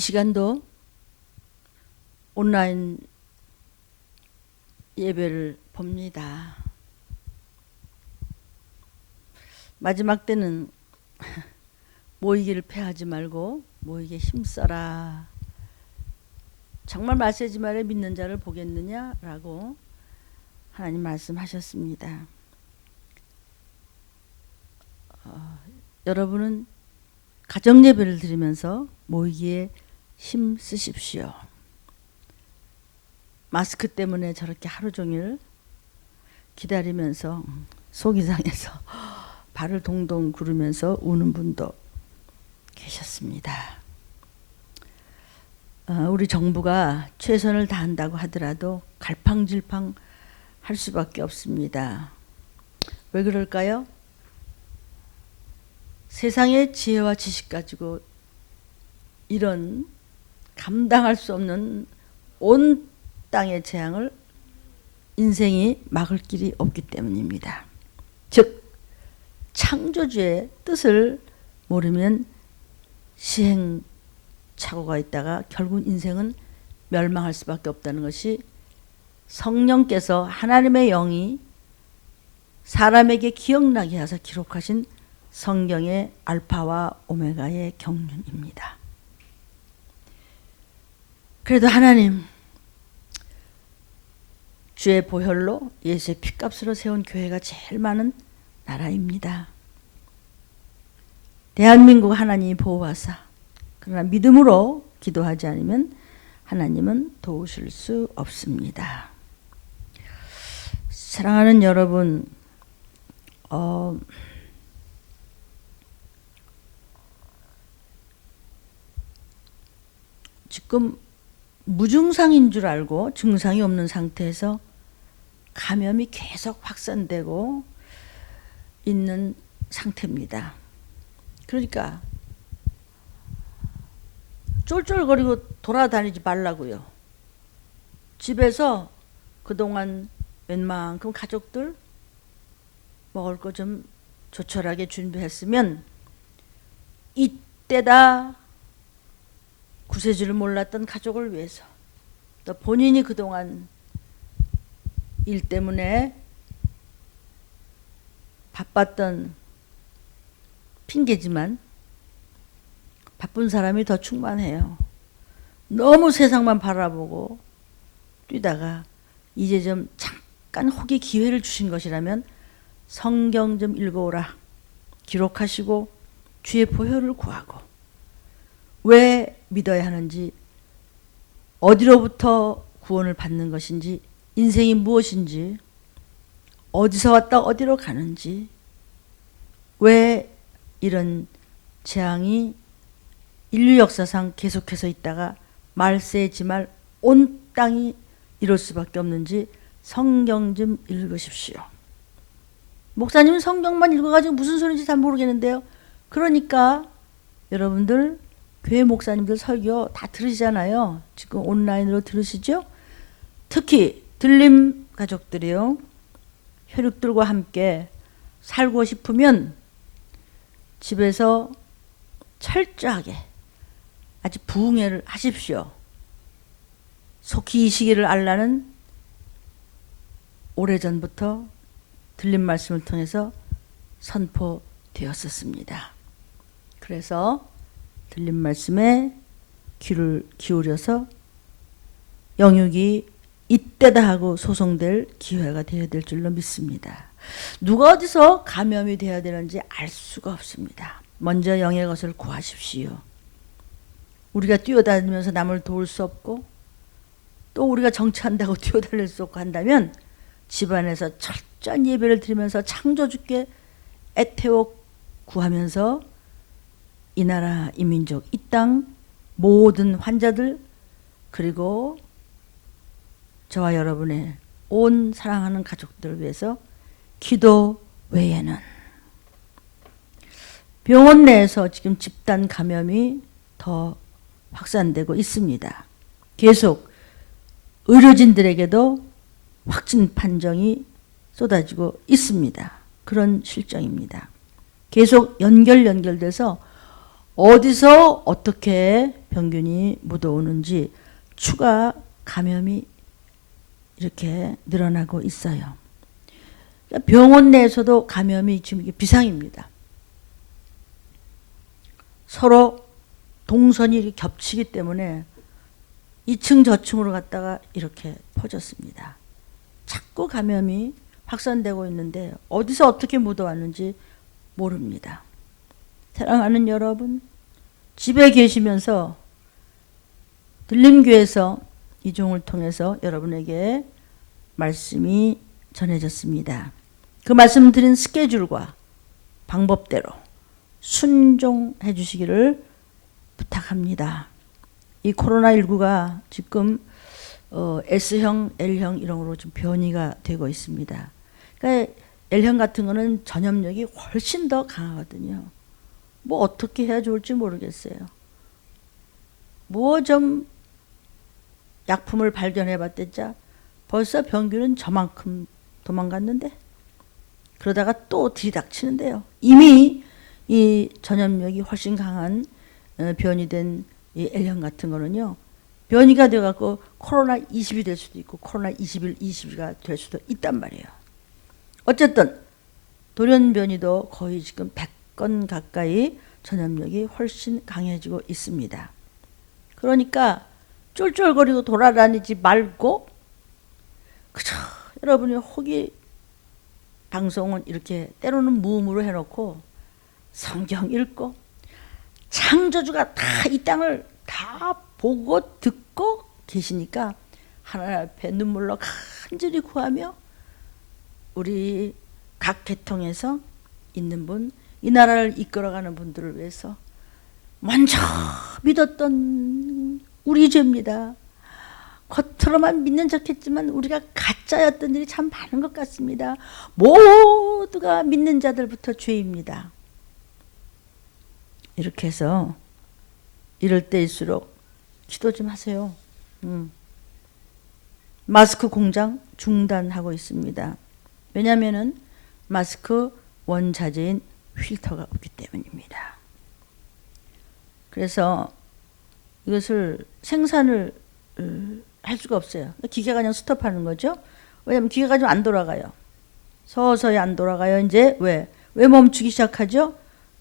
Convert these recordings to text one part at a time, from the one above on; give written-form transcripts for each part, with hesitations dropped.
시간도 온라인 예배를 봅니다. 마지막 때는 모이기를 패하지 말고 모이게 힘써라. 정말 말세지 말에 믿는 자를 보겠느냐라고 하나님 말씀하셨습니다. 여러분은 가정 예배를 드리면서 모이기에 힘 쓰십시오. 마스크 때문에 저렇게 하루 종일 기다리면서 속이 상해서 발을 동동 구르면서 우는 분도 계셨습니다. 우리 정부가 최선을 다한다고 하더라도 갈팡질팡 할 수밖에 없습니다. 왜 그럴까요? 세상의 지혜와 지식 가지고 이런 감당할 수 없는 온 땅의 재앙을 인생이 막을 길이 없기 때문입니다. 즉 창조주의 뜻을 모르면 시행착오가 있다가 결국 인생은 멸망할 수밖에 없다는 것이 성령께서 하나님의 영이 사람에게 기억나게 하사 기록하신 성경의 알파와 오메가의 경륜입니다. 그래도 하나님 주의 보혈로 예수의 피값으로 세운 교회가 제일 많은 나라입니다. 대한민국 하나님이 보호하사 그러나 믿음으로 기도하지 않으면 하나님은 도우실 수 없습니다. 사랑하는 여러분, 지금 무증상인 줄 알고 증상이 없는 상태에서 감염이 계속 확산되고 있는 상태입니다. 그러니까 쫄쫄거리고 돌아다니지 말라고요. 집에서 그동안 웬만큼 가족들 먹을 거 좀 조촐하게 준비했으면 이때다 구세주를 몰랐던 가족을 위해서 또 본인이 그동안 일 때문에 바빴던 핑계지만 바쁜 사람이 더 충만해요. 너무 세상만 바라보고 뛰다가 이제 좀 잠깐 혹의 기회를 주신 것이라면 성경 좀 읽어오라. 기록하시고 주의 보혈을 구하고 왜 믿어야 하는지, 어디로부터 구원을 받는 것인지, 인생이 무엇인지, 어디서 왔다 어디로 가는지, 왜 이런 재앙이 인류 역사상 계속해서 있다가 말세지말 온 땅이 이럴 수밖에 없는지 성경 좀 읽으십시오. 목사님은 성경만 읽어가지고 무슨 소리인지 잘 모르겠는데요. 그러니까 여러분들 교회 목사님들 설교 다 들으시잖아요. 지금 온라인으로 들으시죠? 특히 들림 가족들이요. 혈육들과 함께 살고 싶으면 집에서 철저하게 아주 부흥회를 하십시오. 속히 이 시기를 알라는 오래전부터 들림 말씀을 통해서 선포되었었습니다. 그래서 들린 말씀에 귀를 기울여서 영육이 이때다 하고 소송될 기회가 되어야 될 줄로 믿습니다. 누가 어디서 감염이 되어야 되는지 알 수가 없습니다. 먼저 영의 것을 구하십시오. 우리가 뛰어다니면서 남을 도울 수 없고 또 우리가 정치한다고 뛰어다닐 수 없고 한다면 집안에서 철저한 예배를 드리면서 창조주께 애태워 구하면서 이 나라, 이 민족, 이 땅 모든 환자들 그리고 저와 여러분의 온 사랑하는 가족들을 위해서 기도 외에는 병원 내에서 지금 집단 감염이 더 확산되고 있습니다. 계속 의료진들에게도 확진 판정이 쏟아지고 있습니다. 그런 실정입니다. 계속 연결돼서 어디서 어떻게 병균이 묻어오는지 추가 감염이 이렇게 늘어나고 있어요. 병원 내에서도 감염이 지금 이게 비상입니다. 서로 동선이 겹치기 때문에 2층 저층으로 갔다가 이렇게 퍼졌습니다. 자꾸 감염이 확산되고 있는데 어디서 어떻게 묻어왔는지 모릅니다. 사랑하는 여러분, 집에 계시면서 들림교회에서 이종을 통해서 여러분에게 말씀이 전해졌습니다. 그 말씀 드린 스케줄과 방법대로 순종해 주시기를 부탁합니다. 이 코로나19가 지금 S형, L형 이런 거로 좀 변이가 되고 있습니다. 그러니까 L형 같은 거는 전염력이 훨씬 더 강하거든요. 뭐 어떻게 해야 좋을지 모르겠어요. 뭐 좀 약품을 발견해 봤댔자 벌써 병균은 저만큼 도망갔는데 그러다가 또 들이닥치는데요. 이미 이 전염력이 훨씬 강한 변이된 이 L형 같은 거는요. 변이가 돼갖고 코로나 20이 될 수도 있고 코로나 21, 22가 될 수도 있단 말이에요. 어쨌든 돌연변이도 거의 지금 100건 가까이 전염력이 훨씬 강해지고 있습니다. 그러니까 쫄쫄거리고 돌아다니지 말고 그저 여러분이 혹이 방송은 이렇게 때로는 무음으로 해놓고 성경 읽고 창조주가 다 이 땅을 다 보고 듣고 계시니까 하나님 앞에 눈물로 간절히 구하며 우리 각 계통에서 있는 분, 이 나라를 이끌어가는 분들을 위해서 먼저 믿었던 우리 죄입니다. 겉으로만 믿는 척했지만 우리가 가짜였던 일이 참 많은 것 같습니다. 모두가 믿는 자들부터 죄입니다. 이렇게 해서 이럴 때일수록 기도 좀 하세요. 마스크 공장 중단하고 있습니다. 왜냐하면 마스크 원자재인 필터가 없기 때문입니다. 그래서 이것을 생산을 할 수가 없어요. 기계가 그냥 스톱하는 거죠. 왜냐하면 기계가 좀 안 돌아가요. 서서히 안 돌아가요. 이제 왜 멈추기 시작하죠?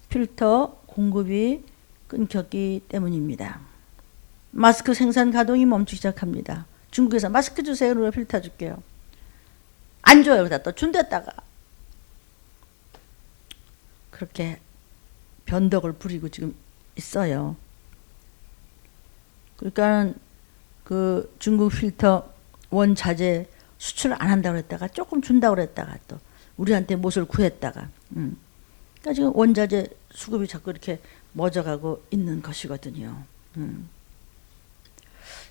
필터 공급이 끊겼기 때문입니다. 마스크 생산 가동이 멈추기 시작합니다. 중국에서 마스크 주세요. 그러면 필터 줄게요. 안 줘요. 그러다 또 준댔다가 그렇게 변덕을 부리고 지금 있어요. 그러니까 그 중국 필터 원자재 수출 안 한다고 했다가 조금 준다고 그랬다가 또 우리한테 못을 구했다가 그러니까 지금 원자재 수급이 자꾸 이렇게 멎어가고 있는 것이거든요.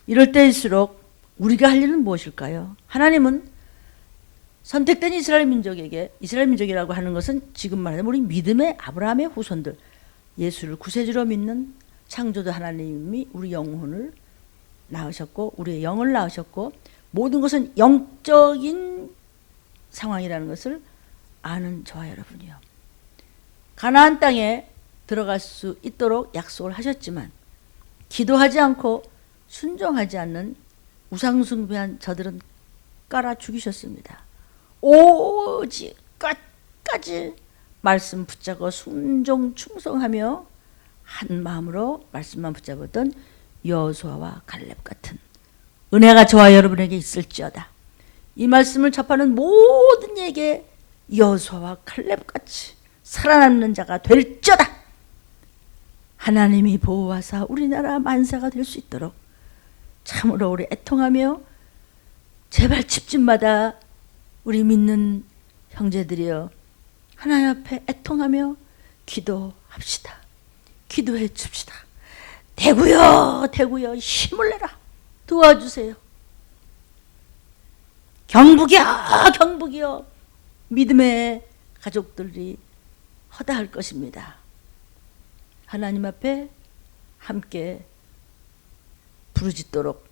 이럴 때일수록 우리가 할 일은 무엇일까요? 하나님은 선택된 이스라엘 민족에게, 이스라엘 민족이라고 하는 것은 지금 말하는 우리 믿음의 아브라함의 후손들, 예수를 구세주로 믿는 창조주 하나님이 우리 영혼을 낳으셨고 우리의 영을 낳으셨고 모든 것은 영적인 상황이라는 것을 아는 저와 여러분이요. 가나안 땅에 들어갈 수 있도록 약속을 하셨지만 기도하지 않고 순종하지 않는 우상숭배한 저들은 깔아 죽이셨습니다. 오직 끝까지 말씀 붙잡고 순종 충성하며 한 마음으로 말씀만 붙잡았던 여호수아와 갈렙 같은 은혜가 저와 여러분에게 있을지어다. 이 말씀을 접하는 모든 이에게 여호수아와 갈렙같이 살아남는 자가 될지어다. 하나님이 보호하사 우리나라 만사가 될 수 있도록 참으로 우리 애통하며 제발 집집마다 우리 믿는 형제들이여 하나님 앞에 애통하며 기도합시다. 기도해 줍시다. 대구여 대구여 힘을 내라. 도와주세요. 경북이여 경북이여 믿음의 가족들이 허다할 것입니다. 하나님 앞에 함께 부르짖도록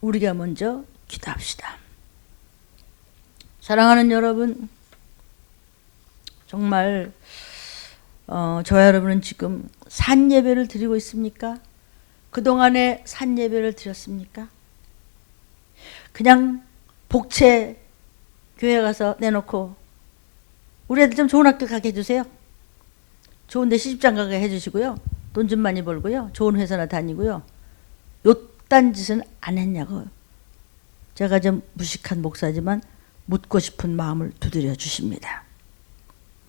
우리가 먼저 기도합시다. 사랑하는 여러분, 정말 저와 여러분은 지금 산 예배를 드리고 있습니까? 그동안에 산예배를 드렸습니까? 그냥 복채 교회 가서 내놓고 우리 애들 좀 좋은 학교 가게 해주세요. 좋은 데 시집장 가게 해주시고요. 돈 좀 많이 벌고요. 좋은 회사나 다니고요. 요딴 짓은 안 했냐고. 제가 좀 무식한 목사지만 묻고 싶은 마음을 두드려 주십니다.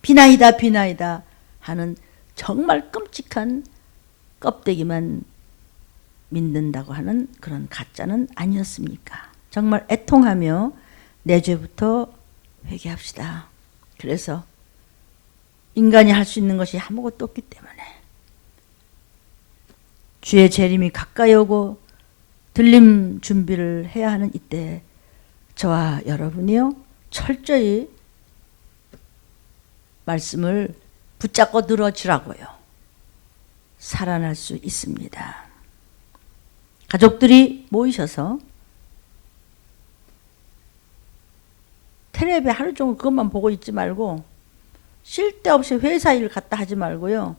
비나이다 비나이다 하는 정말 끔찍한 껍데기만 믿는다고 하는 그런 가짜는 아니었습니까? 정말 애통하며 내 죄부터 회개합시다. 그래서 인간이 할 수 있는 것이 아무것도 없기 때문에 주의 재림이 가까이 오고 들림 준비를 해야 하는 이때 저와 여러분이요 철저히 말씀을 붙잡고 늘어지라고요. 살아날 수 있습니다. 가족들이 모이셔서 텔레비에 하루 종일 그것만 보고 있지 말고 쓸데없이 회사 일 갖다 하지 말고요.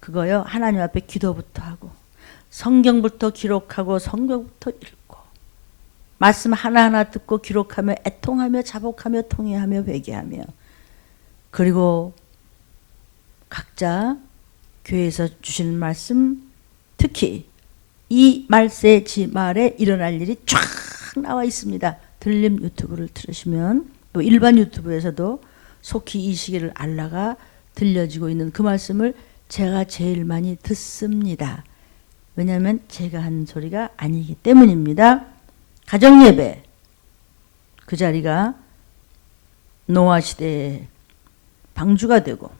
그거요 하나님 앞에 기도부터 하고 성경부터 기록하고 성경부터 읽고 말씀 하나하나 듣고 기록하며 애통하며 자복하며 통회하며 회개하며 그리고 각자 교회에서 주시는 말씀 특히 이 말세지 말에 일어날 일이 쫙 나와 있습니다. 들림 유튜브를 들으시면 또 일반 유튜브에서도 속히 이 시기를 알라가 들려지고 있는 그 말씀을 제가 제일 많이 듣습니다. 왜냐하면 제가 한 소리가 아니기 때문입니다. 가정예배 그 자리가 노아 시대의 방주가 되고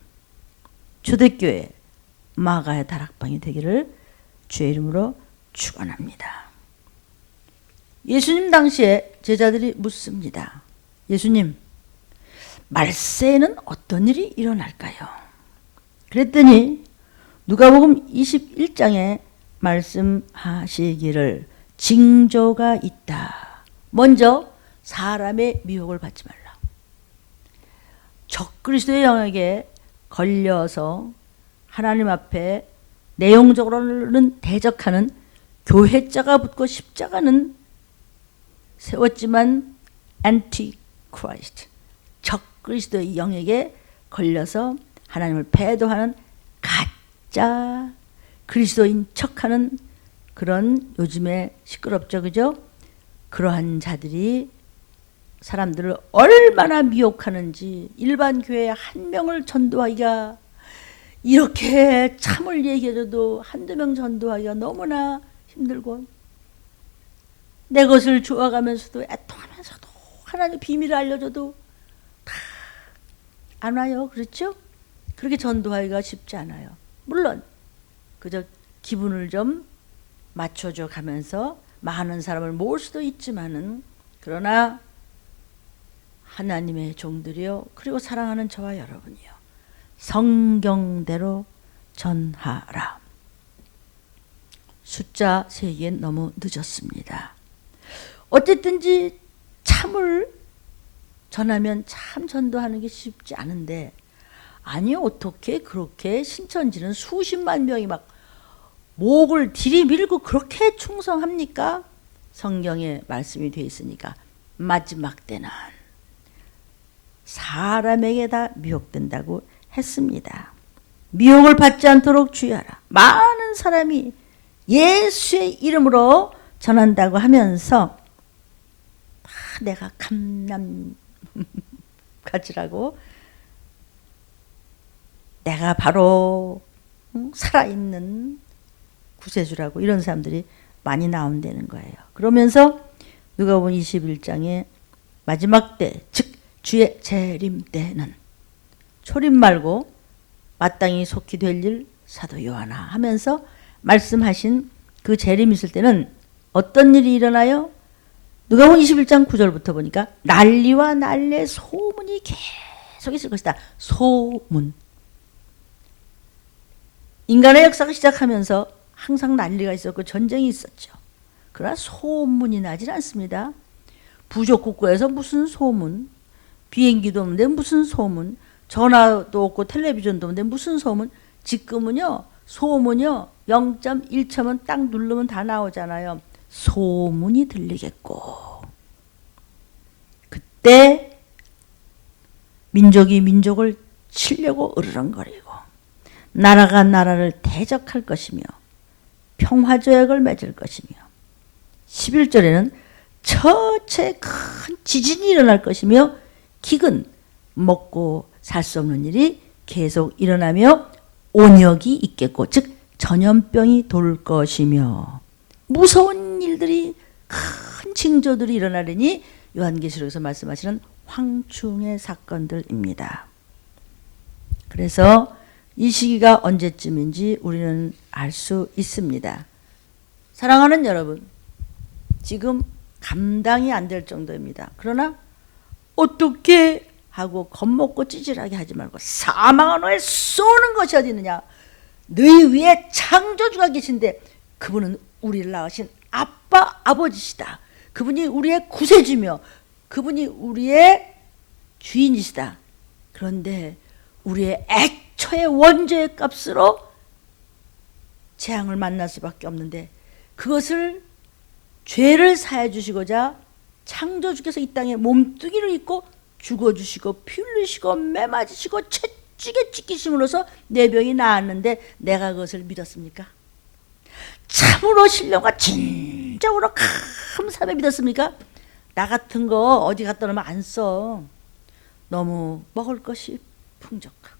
초대교회 마가의 다락방이 되기를 주의 이름으로 축원합니다. 예수님 당시에 제자들이 묻습니다. 예수님, 말세에는 어떤 일이 일어날까요? 그랬더니 누가복음 21장에 말씀하시기를 징조가 있다. 먼저 사람의 미혹을 받지 말라. 적그리스도의 영에게 걸려서 하나님 앞에 내용적으로는 대적하는 교회자가 붙고 십자가는 세웠지만 안티 크라이스트 적그리스도의 영에게 걸려서 하나님을 배도하는 가짜 그리스도인 척하는 그런 요즘에 시끄럽죠, 그죠? 그러한 자들이 사람들을 얼마나 미혹하는지 일반 교회 한 명을 전도하기가 이렇게 참을 얘기해줘도 한두 명 전도하기가 너무나 힘들고 내 것을 좋아가면서도 애통하면서도 하나님 비밀을 알려줘도 다 안 와요. 그렇죠? 그렇게 전도하기가 쉽지 않아요. 물론 그저 기분을 좀 맞춰줘 가면서 많은 사람을 모을 수도 있지만은 그러나 하나님의 종들이요 그리고 사랑하는 저와 여러분이요 성경대로 전하라. 숫자 세기엔 너무 늦었습니다. 어쨌든지 참을 전하면 참 전도하는 게 쉽지 않은데 아니 어떻게 그렇게 신천지는 수십만 명이 막 목을 들이밀고 그렇게 충성합니까? 성경에 말씀이 되어 있으니까 마지막 때는 사람에게 다 미혹된다고 했습니다. 미혹을 받지 않도록 주의하라. 많은 사람이 예수의 이름으로 전한다고 하면서 내가 감남 가지라고 내가 바로 살아있는 구세주라고 이런 사람들이 많이 나온다는 거예요. 그러면서 누가복음 21장에 마지막 때 즉 주의 재림 때는 초림 말고 마땅히 속히 될 일 사도 요한아 하면서 말씀하신 그 재림이 있을 때는 어떤 일이 일어나요? 누가복음 21장 9절부터 보니까 난리와 난리의 소문이 계속 있을 것이다. 소문. 인간의 역사가 시작하면서 항상 난리가 있었고 전쟁이 있었죠. 그러나 소문이 나질 않습니다. 부족국가에서 무슨 소문, 비행기도 없는데 무슨 소문, 전화도 없고 텔레비전도 없는데 무슨 소문. 지금은요 소문요 0.1첨은 딱 누르면 다 나오잖아요. 소문이 들리겠고, 그때 민족이 민족을 치려고 으르렁거리고 나라가 나라를 대적할 것이며 평화조약을 맺을 것이며 11절에는 처체 큰 지진이 일어날 것이며 기근, 먹고 살 수 없는 일이 계속 일어나며 온역이 있겠고, 즉 전염병이 돌 것이며 무서운 일들이, 큰 징조들이 일어나려니 요한계시록에서 말씀하시는 황충의 사건들입니다. 그래서 이 시기가 언제쯤인지 우리는 알 수 있습니다. 사랑하는 여러분, 지금 감당이 안 될 정도입니다. 그러나 어떻게 하고 겁먹고 찌질하게 하지 말고 사망한 후에 쏘는 것이 어디 있느냐. 너희 위에 창조주가 계신데 그분은 우리를 낳으신 아빠 아버지시다. 그분이 우리의 구세주며 그분이 우리의 주인이시다. 그런데 우리의 애초의 원죄의 값으로 재앙을 만날 수밖에 없는데, 그것을 죄를 사해 주시고자 창조주께서 이 땅에 몸뚱이를 입고 죽어주시고 피 흘리시고 매 맞으시고 채찍에 찢기심으로써 내 병이 나았는데 내가 그것을 믿었습니까? 참으로 신령과 진정으로 감사하며 믿었습니까? 나 같은 거 어디 갖다 놓으면 안 써. 너무 먹을 것이 풍족하고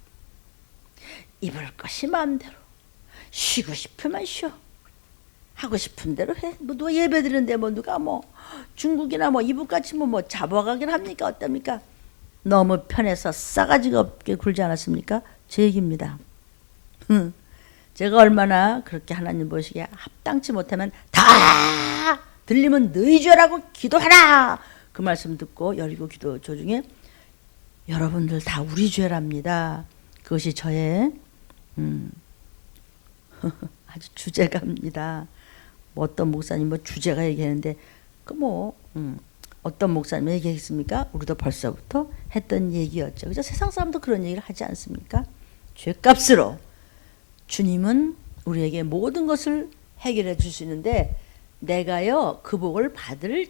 입을 것이 마음대로, 쉬고 싶으면 쉬어, 하고 싶은 대로 해. 뭐 누가 예배 드리는데 뭐 누가 뭐 중국이나 뭐 이북같이 뭐 잡아가긴 합니까? 어떻습니까? 너무 편해서 싸가지가 없게 굴지 않았습니까? 제 얘기입니다. 제가 얼마나 그렇게 하나님 보시기에 합당치 못하면 다 들리면 너희 죄라고 기도하라, 그 말씀 듣고 열리고 기도 조중에 여러분들 다 우리 죄랍니다. 그것이 저의 아주 주제가입니다. 뭐 어떤 목사님 뭐 주제가 얘기하는데 그 뭐 어떤 목사님 얘기했습니까? 우리도 벌써부터 했던 얘기였죠. 그죠? 세상 사람도 그런 얘기를 하지 않습니까? 죄값으로 주님은 우리에게 모든 것을 해결해 줄 수 있는데 내가요 그 복을 받을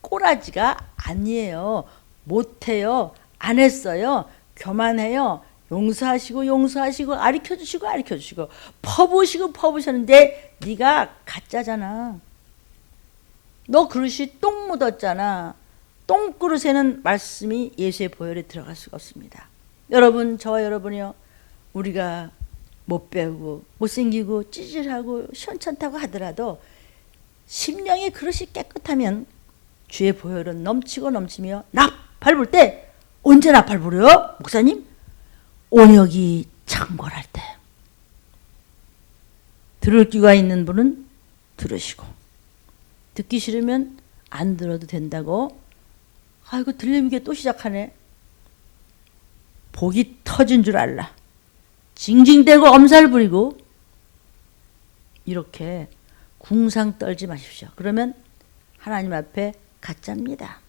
꼬라지가 아니에요. 못해요. 안 했어요. 교만해요. 용서하시고 용서하시고 가르쳐주시고 가르쳐주시고 퍼부으시고 퍼부으셨는데 네가 가짜잖아. 너 그릇이 똥 묻었잖아. 똥그릇에는 말씀이 예수의 보혈에 들어갈 수가 없습니다. 여러분, 저와 여러분이요, 우리가 못 배우고 못생기고 찌질하고 시원찮다고 하더라도 심령의 그릇이 깨끗하면 주의 보혈은 넘치고 넘치며 나팔 불 때, 언제 나팔 불어요? 목사님? 온역이 창궐할 때. 들을 귀가 있는 분은 들으시고, 듣기 싫으면 안 들어도 된다고. 아이고 들리는 또 시작하네. 복이 터진 줄 알라. 징징대고 엄살 부리고 이렇게 궁상 떨지 마십시오. 그러면 하나님 앞에 가짜입니다.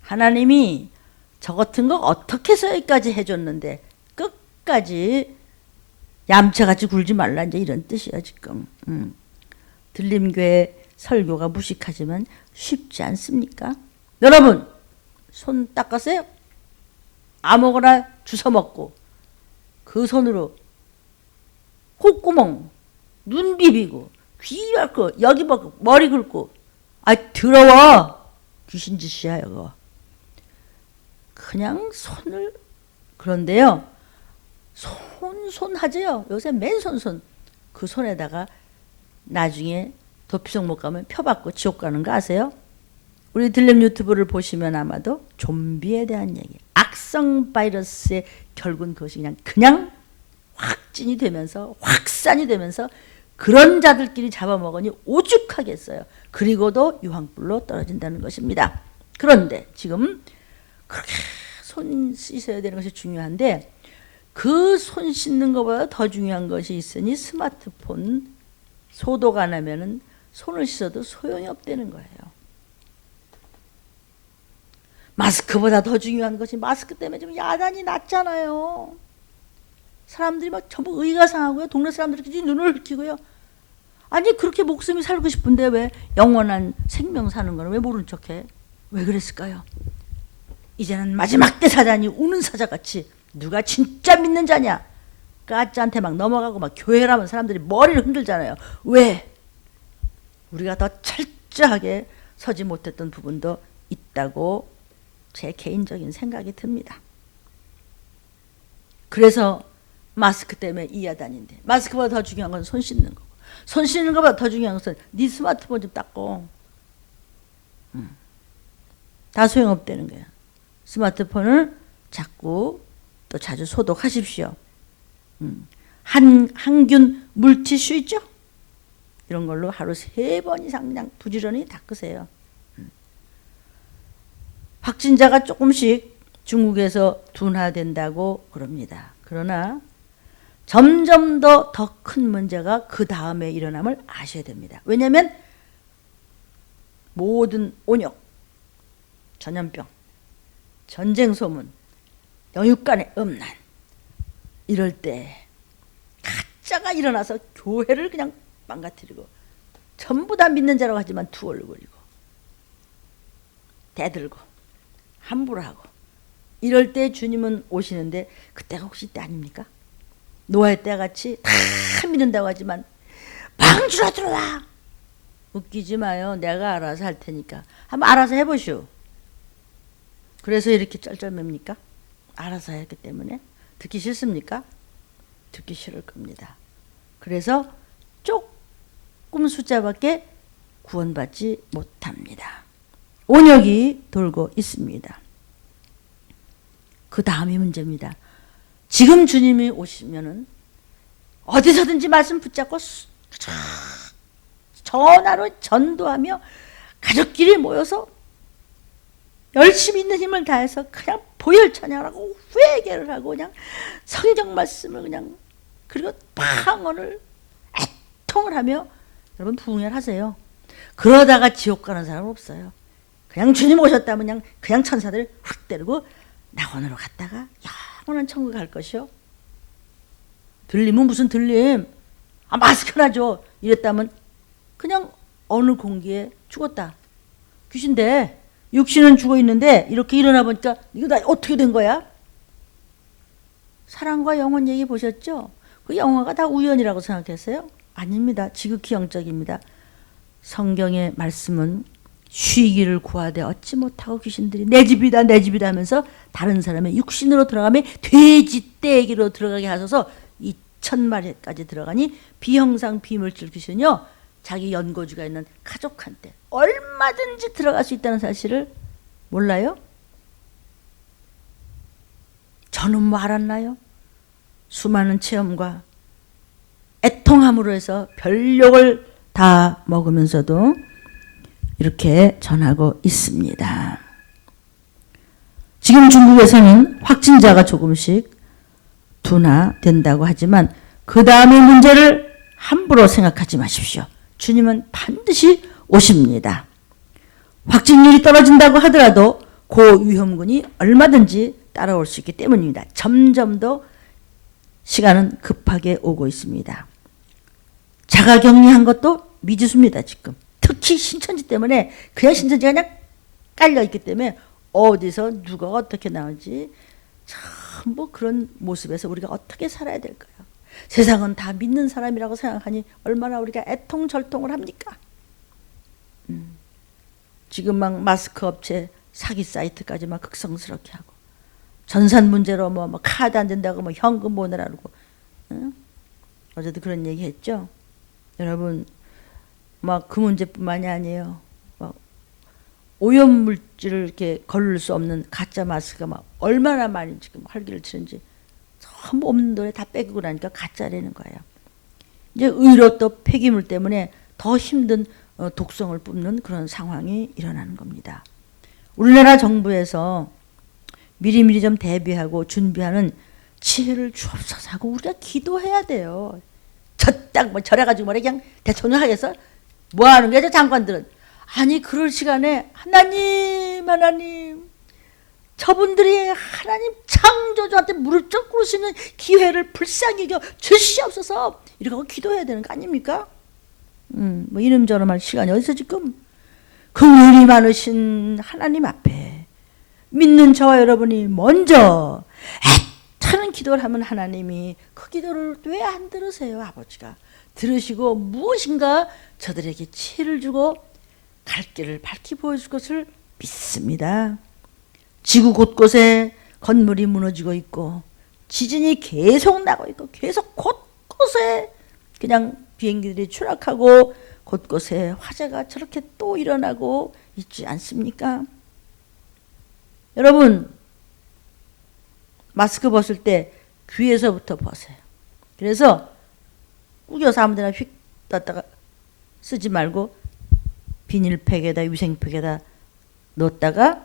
하나님이 저 같은 거 어떻게 해서 여기까지 해줬는데 끝까지 얌체같이 굴지 말라, 이제 이런 뜻이야 지금. 들림교회 설교가 무식하지만 쉽지 않습니까? 여러분, 손 닦았어요? 아무거나 주워 먹고 그 손으로 콧구멍, 눈 비비고 귀 밟고 여기 밟고 머리 긁고, 아 더러워. 귀신 짓이야 이거. 그냥 손을, 그런데요 손 하죠. 요새 맨손 그 손에다가 나중에 도피성 못 가면 표받고 지옥 가는 거 아세요? 우리 들림 유튜브를 보시면 아마도 좀비에 대한 얘기, 악성 바이러스의 결국은 그것이 그냥 확진이 되면서 확산이 되면서 그런 자들끼리 잡아먹으니 오죽하겠어요. 그리고도 유황불로 떨어진다는 것입니다. 그런데 지금 그렇게 손 씻어야 되는 것이 중요한데 그 손 씻는 것보다 더 중요한 것이 있으니 스마트폰 소독 안 하면은 손을 씻어도 소용이 없다는 거예요. 마스크보다 더 중요한 것이, 마스크 때문에 지금 야단이 났잖아요. 사람들이 막 전부 의가 상하고요. 동네 사람들이 눈을 흘키고요. 아니 그렇게 목숨이 살고 싶은데 왜 영원한 생명 사는 거는 왜 모른 척해? 왜 그랬을까요? 이제는 마지막 때 사자니 우는 사자같이 누가 진짜 믿는 자냐? 가짜한테 막 넘어가고 막 교회라면 사람들이 머리를 흔들잖아요. 왜? 우리가 더 철저하게 서지 못했던 부분도 있다고 제 개인적인 생각이 듭니다. 그래서 마스크 때문에 이야단인데 마스크보다 더 중요한 건 손 씻는 거고 손 씻는 것보다 더 중요한 것은 네 스마트폰 좀 닦고 다 소용없다는 거야. 스마트폰을 자꾸 또 자주 소독하십시오. 항균 물티슈 있죠? 이런 걸로 하루 3번 이상 그냥 부지런히 닦으세요. 확진자가 조금씩 중국에서 둔화된다고 그럽니다. 그러나 점점 더 큰 문제가 그 다음에 일어남을 아셔야 됩니다. 왜냐하면 모든 온역, 전염병, 전쟁 소문, 영육 간의 음란 이럴 때 가짜가 일어나서 교회를 그냥 망가뜨리고 전부 다 믿는 자라고 하지만 두 얼굴이고 대들고 함부로 하고 이럴 때 주님은 오시는데 그때가 혹시 때 아닙니까? 노아의 때같이 다 믿는다고 하지만 방주로 들어와. 웃기지 마요. 내가 알아서 할 테니까. 한번 알아서 해보시오. 그래서 이렇게 쩔쩔맵니까? 알아서 했기 때문에. 듣기 싫습니까? 듣기 싫을 겁니다. 그래서 조금 숫자밖에 구원받지 못합니다. 온역이 돌고 있습니다. 그 다음이 문제입니다. 지금 주님이 오시면은 어디서든지 말씀 붙잡고 전화로 전도하며 가족끼리 모여서 열심히 있는 힘을 다해서 그냥 보혈 찬양하고 회개를 하고 그냥 성경 말씀을 그냥 그리고 방언을 애통을 하며 여러분 부흥회하세요. 그러다가 지옥 가는 사람은 없어요. 그냥 주님 오셨다면 그냥 천사들 훅 때리고 낙원으로 갔다가 영원한 천국 갈 것이요. 들림은 무슨 들림? 마스크나 줘. 이랬다면 그냥 어느 공기에 죽었다. 귀신데 육신은 죽어 있는데 이렇게 일어나 보니까 이거 다 어떻게 된 거야? 사랑과 영혼 얘기 보셨죠? 그 영화가 다 우연이라고 생각했어요? 아닙니다. 지극히 영적입니다. 성경의 말씀은 쉬기를 구하되 얻지 못하고 귀신들이 내 집이다 내 집이다 하면서 다른 사람의 육신으로 들어가면 돼지 떼기로 들어가게 하셔서 2,000마리까지 들어가니 비형상 비물질 귀신이요. 자기 연고주가 있는 가족한테 얼마든지 들어갈 수 있다는 사실을 몰라요? 저는 뭐 알았나요? 수많은 체험과 애통함으로 해서 별욕을 다 먹으면서도 이렇게 전하고 있습니다. 지금 중국에서는 확진자가 조금씩 둔화된다고 하지만 그 다음의 문제를 함부로 생각하지 마십시오. 주님은 반드시 오십니다. 확진율이 떨어진다고 하더라도 고위험군이 얼마든지 따라올 수 있기 때문입니다. 점점 더 시간은 급하게 오고 있습니다. 자가격리한 것도 미지수입니다. 지금. 특히 신천지 때문에 그냥 신천지가 그냥 깔려있기 때문에 어디서 누가 어떻게 나오지 참 뭐 그런 모습에서 우리가 어떻게 살아야 될까요? 세상은 다 믿는 사람이라고 생각하니 얼마나 우리가 애통절통을 합니까? 지금 막 마스크 업체 사기 사이트까지 막 극성스럽게 하고 전산 문제로 뭐 카드 안 된다고 뭐 현금 보내라고 어제도 그런 얘기 했죠. 여러분 막 그 문제뿐만이 아니에요. 막 오염물질을 이렇게 걸을 수 없는 가짜 마스크가 막 얼마나 많이 지금 활기를 치는지 전부 없는 돈에 다 빼고 나니까 가짜라는 거예요. 이제 의료 또 폐기물 때문에 더 힘든 독성을 뿜는 그런 상황이 일어나는 겁니다. 우리나라 정부에서 미리미리 좀 대비하고 준비하는 지혜를 주옵소서 하고 우리가 기도해야 돼요. 저딱 뭐 저래가지고 뭐래 그냥 대통령 하겠어? 뭐 하는 거야 저 장관들은? 아니 그럴 시간에 하나님 저분들이 하나님 창조주한테 무릎 꿇고 꿇을 수 있는 기회를 불쌍히 여겨 주시옵소서 이러고 기도해야 되는 거 아닙니까? 뭐 이름저름 할 시간이 어디서 지금 긍휼이 많으신 하나님 앞에 믿는 저와 여러분이 먼저 애타는 기도를 하면 하나님이 그 기도를 왜 안 들으세요? 아버지가 들으시고 무엇인가 저들에게 지혜를 주고 갈 길을 밝히 보여줄 것을 믿습니다. 지구 곳곳에 건물이 무너지고 있고 지진이 계속 나고 있고 계속 곳곳에 그냥 비행기들이 추락하고 곳곳에 화재가 저렇게 또 일어나고 있지 않습니까? 여러분 마스크 벗을 때 귀에서부터 벗어요. 그래서 구겨서 아무데나 휙 떴다가 쓰지 말고 비닐팩에다 위생팩에다 넣었다가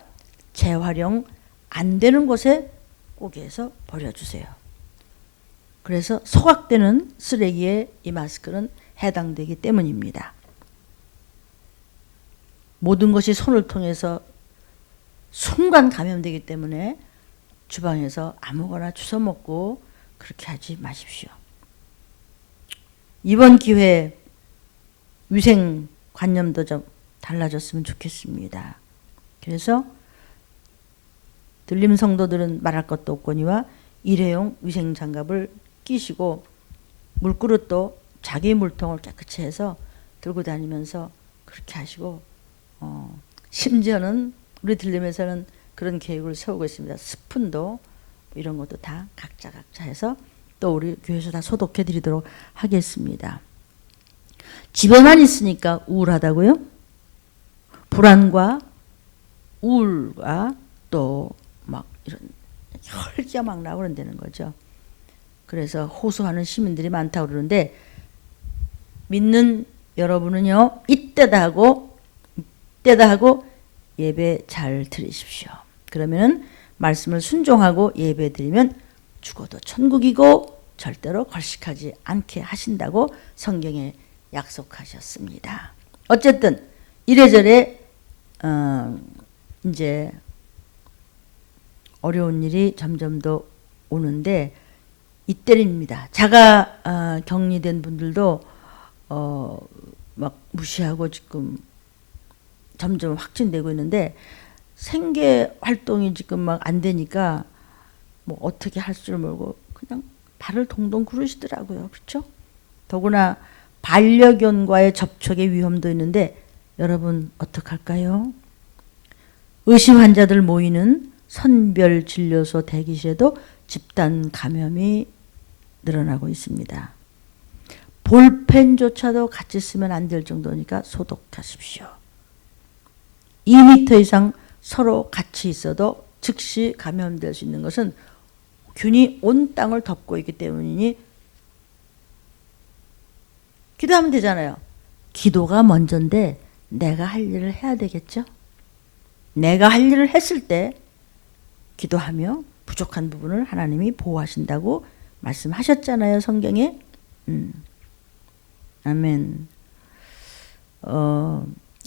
재활용 안 되는 곳에 꾸겨서 버려주세요. 그래서 소각되는 쓰레기에 이 마스크는 해당되기 때문입니다. 모든 것이 손을 통해서 순간 감염되기 때문에 주방에서 아무거나 주워 먹고 그렇게 하지 마십시오. 이번 기회에 위생관념도 좀 달라졌으면 좋겠습니다. 그래서 들림 성도들은 말할 것도 없거니와 일회용 위생장갑을 끼시고 물그릇도 자기 물통을 깨끗이 해서 들고 다니면서 그렇게 하시고 심지어는 우리 들림에서는 그런 계획을 세우고 있습니다. 스푼도 이런 것도 다 각자 해서 또 우리 교회에서 다 소독해 드리도록 하겠습니다. 집에만 있으니까 우울하다고요? 불안과 우울과 또 막 이런 혈기가 막 나고 그런다는 거죠. 그래서 호소하는 시민들이 많다고 그러는데 믿는 여러분은요 이때다 하고 예배 잘 드리십시오. 그러면은 말씀을 순종하고 예배 드리면 죽어도 천국이고 절대로 걸식하지 않게 하신다고 성경에 약속하셨습니다. 어쨌든 이래저래 이제 어려운 일이 점점 더 오는데 이때입니다. 자가 격리된 분들도 막 무시하고 지금 점점 확진되고 있는데 생계 활동이 지금 막 안 되니까 뭐 어떻게 할 줄 모르고 그냥 발을 동동 구르시더라고요. 그렇죠? 더구나 반려견과의 접촉의 위험도 있는데 여러분 어떡할까요? 의심 환자들 모이는 선별진료소 대기실에도 집단 감염이 늘어나고 있습니다. 볼펜조차도 같이 쓰면 안 될 정도니까 소독하십시오. 2m 이상 서로 같이 있어도 즉시 감염될 수 있는 것은 균이 온 땅을 덮고 있기 때문이니 기도하면 되잖아요. 기도가 먼저인데 내가 할 일을 해야 되겠죠. 내가 할 일을 했을 때 기도하며 부족한 부분을 하나님이 보호하신다고 말씀하셨잖아요. 성경에. 아멘.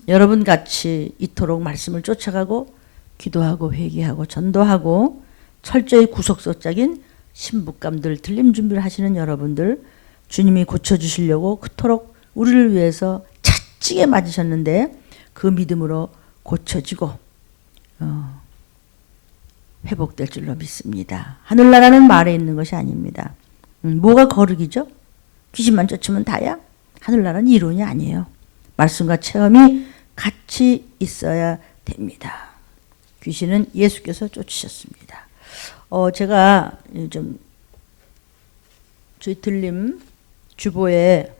여러분 같이 이토록 말씀을 쫓아가고 기도하고 회개하고 전도하고 철저히 구속소적인 신부감들 들림 준비를 하시는 여러분들 주님이 고쳐주시려고 그토록 우리를 위해서 차찌게 맞으셨는데 그 믿음으로 고쳐지고 회복될 줄로 믿습니다. 하늘나라는 말에 있는 것이 아닙니다. 뭐가 거룩이죠? 귀신만 쫓으면 다야? 하늘나라는 이론이 아니에요. 말씀과 체험이 같이 있어야 됩니다. 귀신은 예수께서 쫓으셨습니다. 제가 좀 저희 들림 주보에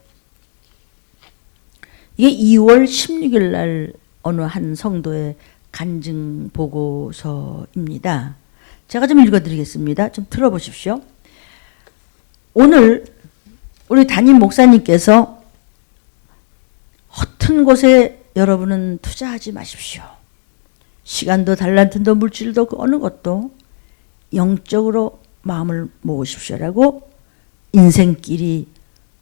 이게 2월 16일 날 어느 한 성도의 간증 보고서입니다. 제가 좀 읽어드리겠습니다. 좀 들어보십시오. 오늘 우리 담임 목사님께서 허튼 곳에 여러분은 투자하지 마십시오. 시간도 달란트도 물질도 그 어느 것도 영적으로 마음을 모으십시오라고 인생길이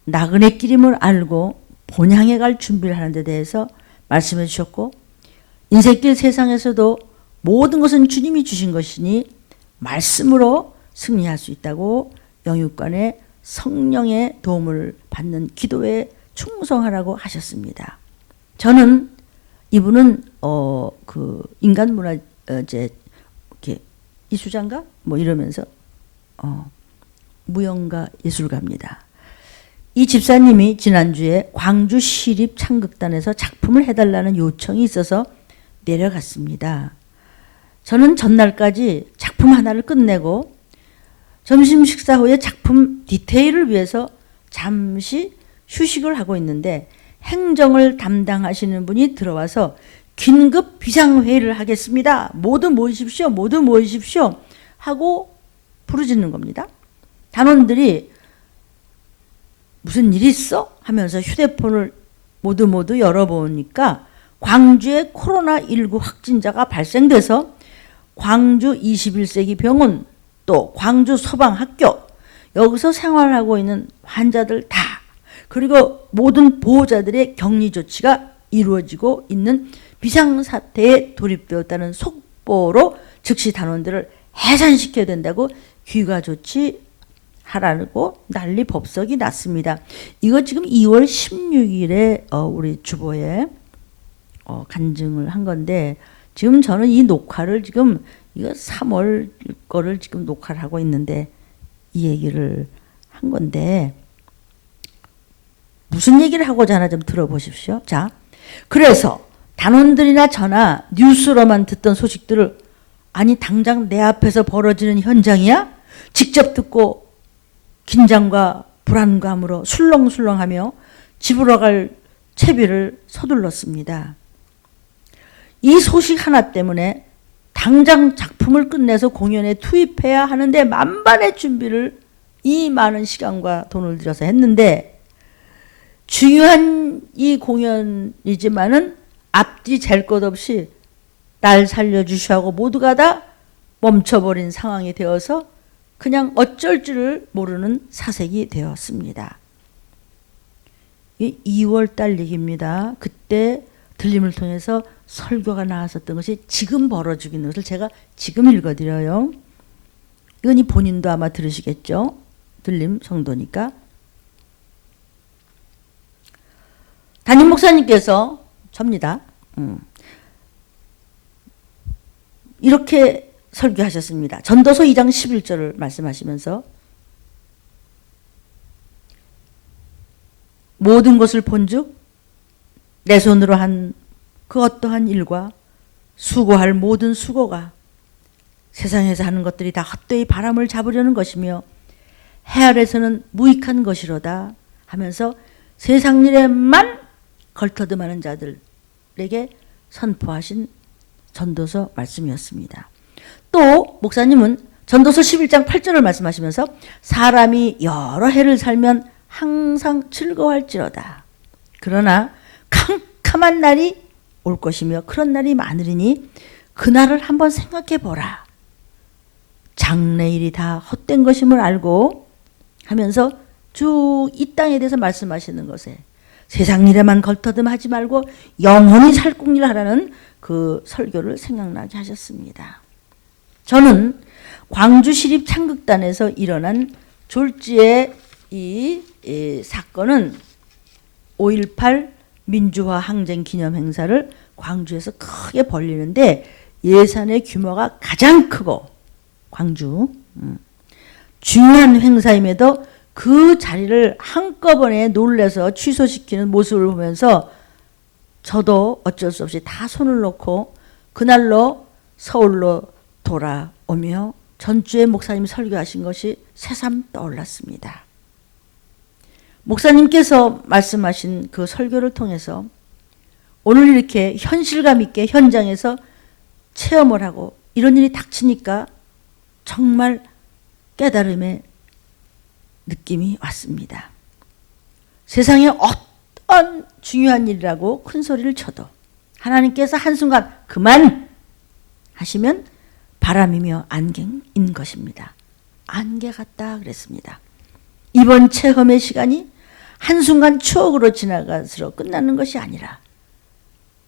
나그네 길임을 알고 본향에 갈 준비를 하는 데 대해서 말씀해 주셨고 인생길 세상에서도 모든 것은 주님이 주신 것이니 말씀으로 승리할 수 있다고 영육간의 성령의 도움을 받는 기도에 충성하라고 하셨습니다. 저는 이분은 그 인간문화 이제 이렇게 이수장가 뭐 이러면서 무용가 예술가입니다. 이 집사님이 지난주에 광주 시립창극단에서 작품을 해달라는 요청이 있어서 내려갔습니다. 저는 전날까지 작품 하나를 끝내고 점심 식사 후에 작품 디테일을 위해서 잠시 휴식을 하고 있는데 행정을 담당하시는 분이 들어와서 긴급 비상회의를 하겠습니다. 모두 모이십시오. 모두 모이십시오. 하고 부르짖는 겁니다. 단원들이 무슨 일 있어? 하면서 휴대폰을 모두 열어보니까 광주에 코로나19 확진자가 발생돼서 광주 21세기 병원 또 광주 소방학교 여기서 생활하고 있는 환자들 다 그리고 모든 보호자들의 격리 조치가 이루어지고 있는 비상사태에 돌입되었다는 속보로 즉시 단원들을 해산시켜야 된다고 귀가 조치하라고 난리 법석이 났습니다. 이거 지금 2월 16일에 우리 주보에 간증을 한 건데 지금 저는 이 녹화를 지금 이거 3월 거를 지금 녹화를 하고 있는데 이 얘기를 한 건데 무슨 얘기를 하고자 하나 좀 들어보십시오. 자, 그래서 단원들이나 저나 뉴스로만 듣던 소식들을 아니 당장 내 앞에서 벌어지는 현장이야? 직접 듣고 긴장과 불안감으로 술렁술렁하며 집으로 갈 채비를 서둘렀습니다. 이 소식 하나 때문에 당장 작품을 끝내서 공연에 투입해야 하는데 만반의 준비를 이 많은 시간과 돈을 들여서 했는데 중요한 이 공연이지만은 앞뒤 잴 것 없이 날 살려주시하고 모두가 다 멈춰버린 상황이 되어서 그냥 어쩔 줄을 모르는 사색이 되었습니다. 이 2월 달 얘기입니다. 그때 들림을 통해서 설교가 나왔었던 것이 지금 벌어지고 있는 것을 제가 지금 읽어드려요. 이건 이 본인도 아마 들으시겠죠? 들림 성도니까. 담임 목사님께서 접니다. 이렇게 설교하셨습니다. 전도서 2장 11절을 말씀하시면서 모든 것을 본즉 내 손으로 한 그 어떠한 일과 수고할 모든 수고가 세상에서 하는 것들이 다 헛되이 바람을 잡으려는 것이며 해 아래서는 무익한 것이로다 하면서 세상 일에만 걸터듬하는 자들에게 선포하신 전도서 말씀이었습니다. 또 목사님은 전도서 11장 8절을 말씀하시면서 사람이 여러 해를 살면 항상 즐거워할지로다. 그러나 캄캄한 날이 올 것이며 그런 날이 많으리니 그날을 한번 생각해 보라. 장래일이 다 헛된 것임을 알고 하면서 쭉 이 땅에 대해서 말씀하시는 것에 세상 일에만 걸터듬하지 말고 영원히 살 공리를 하라는 그 설교를 생각나게 하셨습니다. 저는 광주시립창극단에서 일어난 졸지의 이 사건은 5.18 민주화 항쟁 기념 행사를 광주에서 크게 벌리는데 예산의 규모가 가장 크고 광주 중요한 행사임에도 그 자리를 한꺼번에 놀래서 취소시키는 모습을 보면서 저도 어쩔 수 없이 다 손을 놓고 그날로 서울로 돌아오며 전주에 목사님이 설교하신 것이 새삼 떠올랐습니다. 목사님께서 말씀하신 그 설교를 통해서 오늘 이렇게 현실감 있게 현장에서 체험을 하고 이런 일이 닥치니까 정말 깨달음의 느낌이 왔습니다. 세상에 어떤 중요한 일이라고 큰 소리를 쳐도 하나님께서 한순간 그만 하시면 바람이며 안개인 것입니다. 안개 같다 그랬습니다. 이번 체험의 시간이 한순간 추억으로 지나가서 끝나는 것이 아니라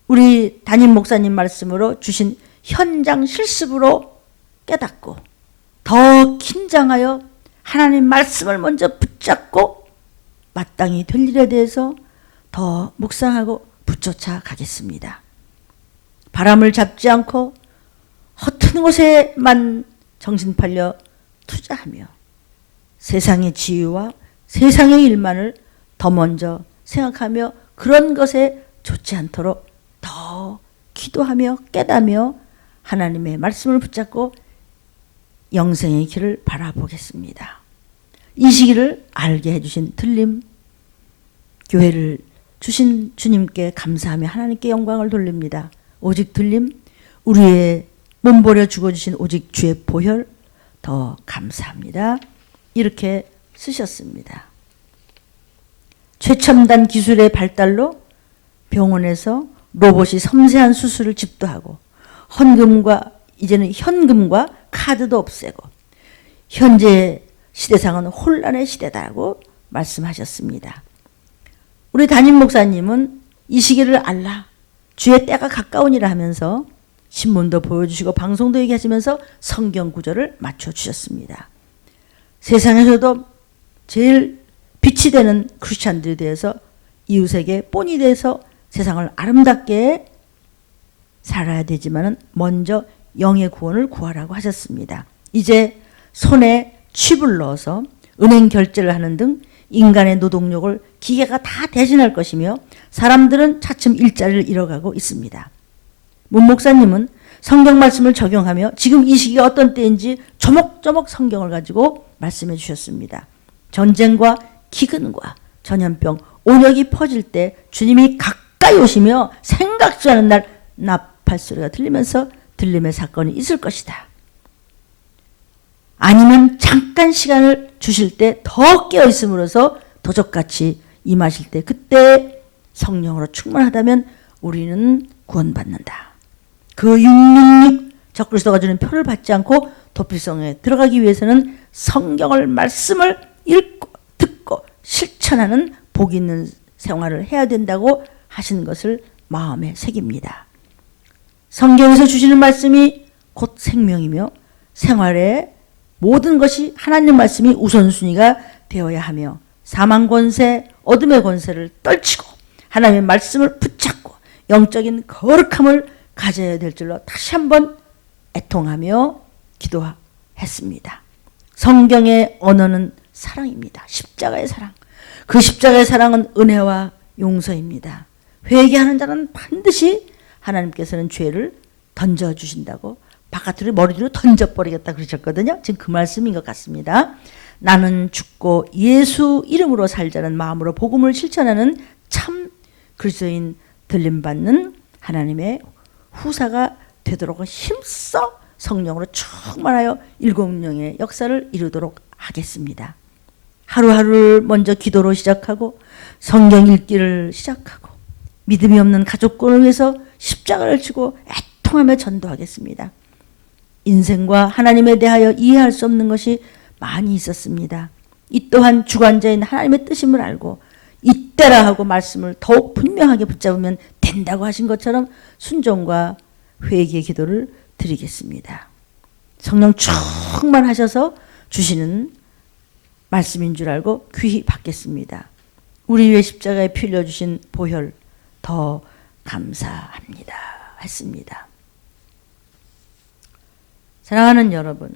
우리 담임 목사님 말씀으로 주신 현장 실습으로 깨닫고 더 긴장하여 하나님 말씀을 먼저 붙잡고 마땅히 될 일에 대해서 더 묵상하고 붙여차 가겠습니다. 바람을 잡지 않고 허튼 곳에만 정신 팔려 투자하며 세상의 지위와 세상의 일만을 더 먼저 생각하며 그런 것에 좋지 않도록 더 기도하며 깨닫며 하나님의 말씀을 붙잡고 영생의 길을 바라보겠습니다. 이 시기를 알게 해주신 들림, 교회를 주신 주님께 감사하며 하나님께 영광을 돌립니다. 오직 들림, 우리의 몸버려 죽어주신 오직 주의 보혈 더 감사합니다. 이렇게 쓰셨습니다. 최첨단 기술의 발달로 병원에서 로봇이 섬세한 수술을 집도하고 이제는 현금과 카드도 없애고 현재 시대상은 혼란의 시대다라고 말씀하셨습니다. 우리 담임 목사님은 이 시기를 알라 주의 때가 가까우니라 하면서 신문도 보여주시고 방송도 얘기하시면서 성경 구절을 맞춰주셨습니다. 세상에서도 제일 빛이 되는 크리스찬들에 대해서 이웃에게 본이 돼서 세상을 아름답게 살아야 되지만 먼저 영의 구원을 구하라고 하셨습니다. 이제 손에 칩을 넣어서 은행 결제를 하는 등 인간의 노동력을 기계가 다 대신할 것이며 사람들은 차츰 일자리를 잃어가고 있습니다. 문 목사님은 성경 말씀을 적용하며 지금 이 시기가 어떤 때인지 조목조목 성경을 가지고 말씀해 주셨습니다. 전쟁과 기근과 전염병, 온역이 퍼질 때 주님이 가까이 오시며 생각지 않은 날 나팔 소리가 들리면서 들림의 사건이 있을 것이다. 아니면 잠깐 시간을 주실 때 더 깨어 있음으로써 도적같이 임하실 때 그때 성령으로 충만하다면 우리는 구원받는다. 그 666 적그리스도가 주는 표를 받지 않고 도피성에 들어가기 위해서는 성경을 말씀을 읽고 듣고 실천하는 복 있는 생활을 해야 된다고 하신 것을 마음에 새깁니다. 성경에서 주시는 말씀이 곧 생명이며 생활의 모든 것이 하나님 말씀이 우선순위가 되어야 하며 사망 권세, 어둠의 권세를 떨치고 하나님의 말씀을 붙잡고 영적인 거룩함을 가져야 될 줄로 다시 한번 애통하며 기도했습니다. 성경의 언어는 사랑입니다. 십자가의 사랑. 그 십자가의 사랑은 은혜와 용서입니다. 회개하는 자는 반드시 하나님께서는 죄를 던져주신다고 바깥으로 머리 뒤로 던져버리겠다 그러셨거든요. 지금 그 말씀인 것 같습니다. 나는 죽고 예수 이름으로 살자는 마음으로 복음을 실천하는 참 그리스도인 들림받는 하나님의 후사가 되도록 힘써 성령으로 충만하여 일곱 영의 역사를 이루도록 하겠습니다. 하루하루를 먼저 기도로 시작하고 성경 읽기를 시작하고 믿음이 없는 가족권을 위해서 십자가를 지고 애통하며 전도하겠습니다. 인생과 하나님에 대하여 이해할 수 없는 것이 많이 있었습니다. 이 또한 주관자인 하나님의 뜻임을 알고 이때라 하고 말씀을 더욱 분명하게 붙잡으면 된다고 하신 것처럼 순종과 회개의 기도를 드리겠습니다. 성령 충만하셔서 주시는 말씀인 줄 알고 귀히 받겠습니다. 우리 위해 십자가에 피 흘려주신 보혈 더 감사합니다 했습니다. 사랑하는 여러분,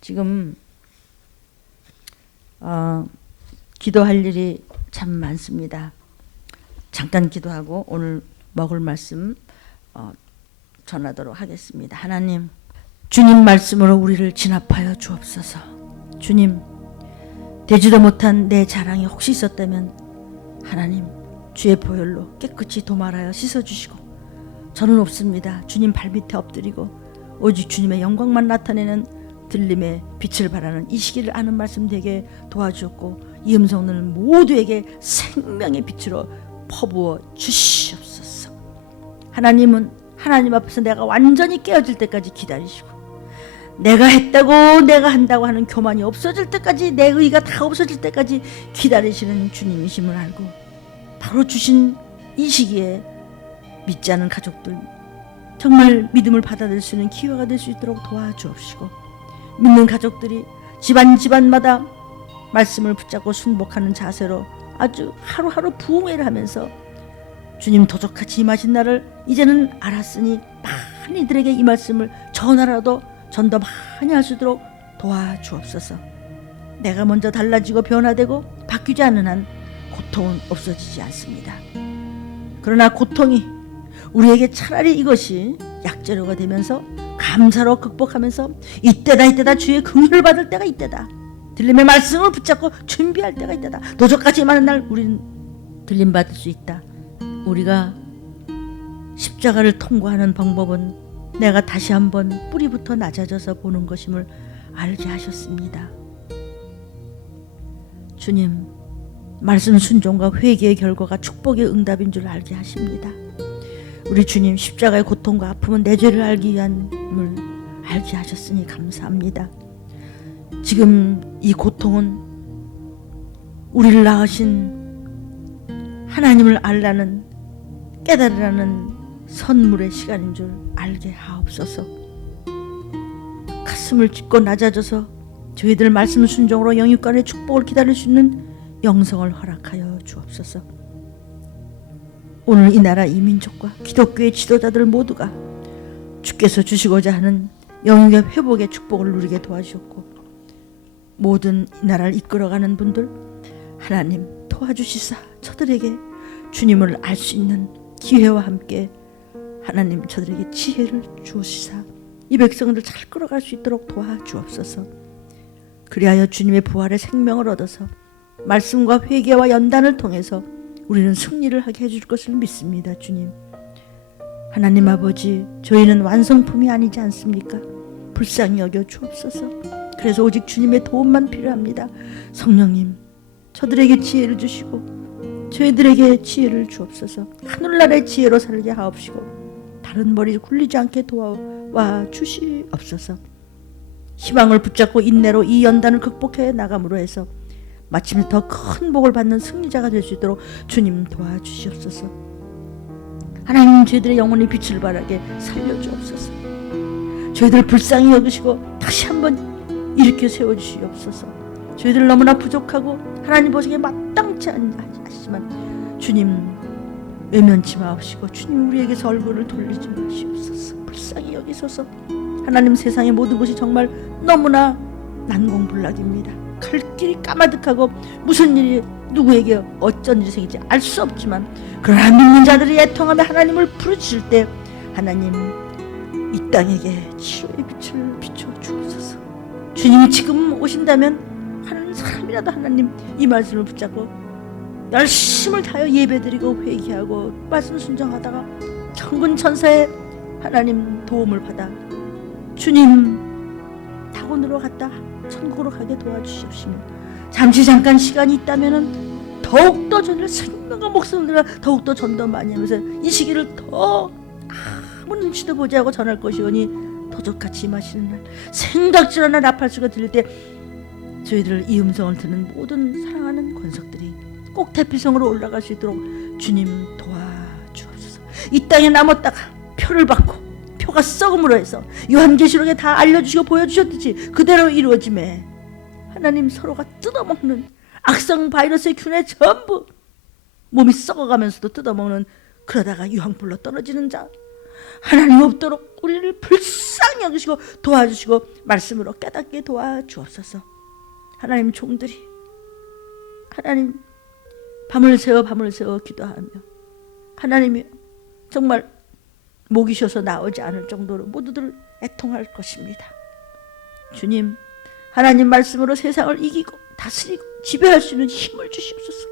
지금 기도할 일이 참 많습니다. 잠깐 기도하고 오늘 먹을 말씀 전하도록 하겠습니다. 하나님, 주님 말씀으로 우리를 진압하여 주옵소서. 주님, 되지도 못한 내 자랑이 혹시 있었다면 하나님 주의 보혈로 깨끗이 도말하여 씻어주시고 저는 없습니다. 주님 발밑에 엎드리고 오직 주님의 영광만 나타내는 들림의 빛을 발하는 이 시기를 아는 말씀 되게 도와주었고 이 음성을 모두에게 생명의 빛으로 퍼부어 주시옵소서. 하나님은 하나님 앞에서 내가 완전히 깨어질 때까지 기다리시고 내가 했다고 내가 한다고 하는 교만이 없어질 때까지 내 의가 다 없어질 때까지 기다리시는 주님이심을 알고 바로 주신 이 시기에 믿지 않은 가족들 정말 믿음을 받아들일 수 있는 기회가 될 수 있도록 도와주옵시고 믿는 가족들이 집안마다 말씀을 붙잡고 순복하는 자세로 아주 하루하루 부흥회를 하면서 주님 도적같이 임하신 날을 이제는 알았으니 많은 이들에게 이 말씀을 전하라도 전도 많이 할 수 있도록 도와주옵소서. 내가 먼저 달라지고 변화되고 바뀌지 않는 한 고통은 없어지지 않습니다. 그러나 고통이 우리에게 차라리 이것이 약재료가 되면서 감사로 극복하면서 이때다 주의 긍휼을 받을 때가 이때다. 들림의 말씀을 붙잡고 준비할 때가 이때다. 도적같이 임하는 날 우리는 들림 받을 수 있다. 우리가 십자가를 통과하는 방법은 내가 다시 한번 뿌리부터 낮아져서 보는 것임을 알게 하셨습니다. 주님, 말씀 순종과 회개의 결과가 축복의 응답인 줄 알게 하십니다. 우리 주님, 십자가의 고통과 아픔은 내 죄를 알기 위함을 알게 하셨으니 감사합니다. 지금 이 고통은 우리를 낳으신 하나님을 알라는, 깨달으라는 선물의 시간인 줄 알게 하옵소서. 가슴을 찢고 낮아져서 저희들 말씀 순종으로 영육간의 축복을 기다릴 수 있는 영성을 허락하여 주옵소서. 오늘 이 나라 이 민족과 기독교의 지도자들 모두가 주께서 주시고자 하는 영육의 회복의 축복을 누리게 도와주셨고, 모든 이 나라를 이끌어가는 분들 하나님 도와주시사 저들에게 주님을 알 수 있는 기회와 함께 하나님 저들에게 지혜를 주시사 이 백성들 잘 끌어갈 수 있도록 도와주옵소서. 그리하여 주님의 부활의 생명을 얻어서 말씀과 회개와 연단을 통해서 우리는 승리를 하게 해줄 것을 믿습니다. 주님, 하나님 아버지, 저희는 완성품이 아니지 않습니까? 불쌍히 여겨 주옵소서. 그래서 오직 주님의 도움만 필요합니다. 성령님, 저들에게 지혜를 주시고 저희들에게 지혜를 주옵소서. 하늘나라의 지혜로 살게 하옵시고 다른 머리 굴리지 않게 도와 주시옵소서. 희망을 붙잡고 인내로 이 연단을 극복해 나감으로 해서 마침내 더 큰 복을 받는 승리자가 될 수 있도록 주님 도와주시옵소서. 하나님, 저희들의 영혼의 빛을 발하게 살려주옵소서. 저희들을 불쌍히 여기시고 다시 한번 일으켜 세워주시옵소서. 저희들 너무나 부족하고 하나님 보시기에 마땅치 않지만 주님 외면치 마옵시고 주님 우리에게서 얼굴을 돌리지 마시옵소서. 불쌍히 여기소서. 하나님, 세상의 모든 것이 정말 너무나 난공불락입니다. 갈 길이 까마득하고 무슨 일이 누구에게 어쩐 일이 생길지 알 수 없지만, 그러나 믿는 자들이 애통하며 하나님을 부르짖을 때 하나님 이 땅에게 치료의 빛을 비춰 주옵소서. 주님이 지금 오신다면 한 사람이라도 하나님 이 말씀을 붙잡고 열심을 다하여 예배드리고 회개하고 말씀 순종하다가 경건 천사의 하나님 도움을 받아 주님 타고늘어 갔다 천국으로 가게 도와주십시오. 잠깐 시간이 있다면은 더욱더 저를 생명과 목숨을 들여 더욱더 전도 많이 하면서 이 시기를 더 아무 눈치도 보지 않고 전할 것이오니 도적같이 임하시는 날, 생각지 않은 나팔소리가 들릴 때 저희들 이 음성을 듣는 모든 사랑하는 권속들이 꼭 대피성으로 올라갈 수 있도록 주님 도와주옵소서. 이 땅에 남았다가 표를 받고 표가 썩음으로 해서 요한계시록에 다 알려주시고 보여주셨듯이 그대로 이루어짐에 하나님 서로가 뜯어먹는 악성 바이러스의 균에 전부 몸이 썩어가면서도 뜯어먹는, 그러다가 유황불로 떨어지는 자 하나님 없도록 우리를 불쌍히 여기시고 도와주시고 말씀으로 깨닫게 도와주옵소서. 하나님, 종들이 하나님 밤을 새워 기도하며 하나님이 정말 목이 쉬어서 나오지 않을 정도로 모두들 애통할 것입니다. 주님, 하나님 말씀으로 세상을 이기고 다스리고 지배할 수 있는 힘을 주시옵소서.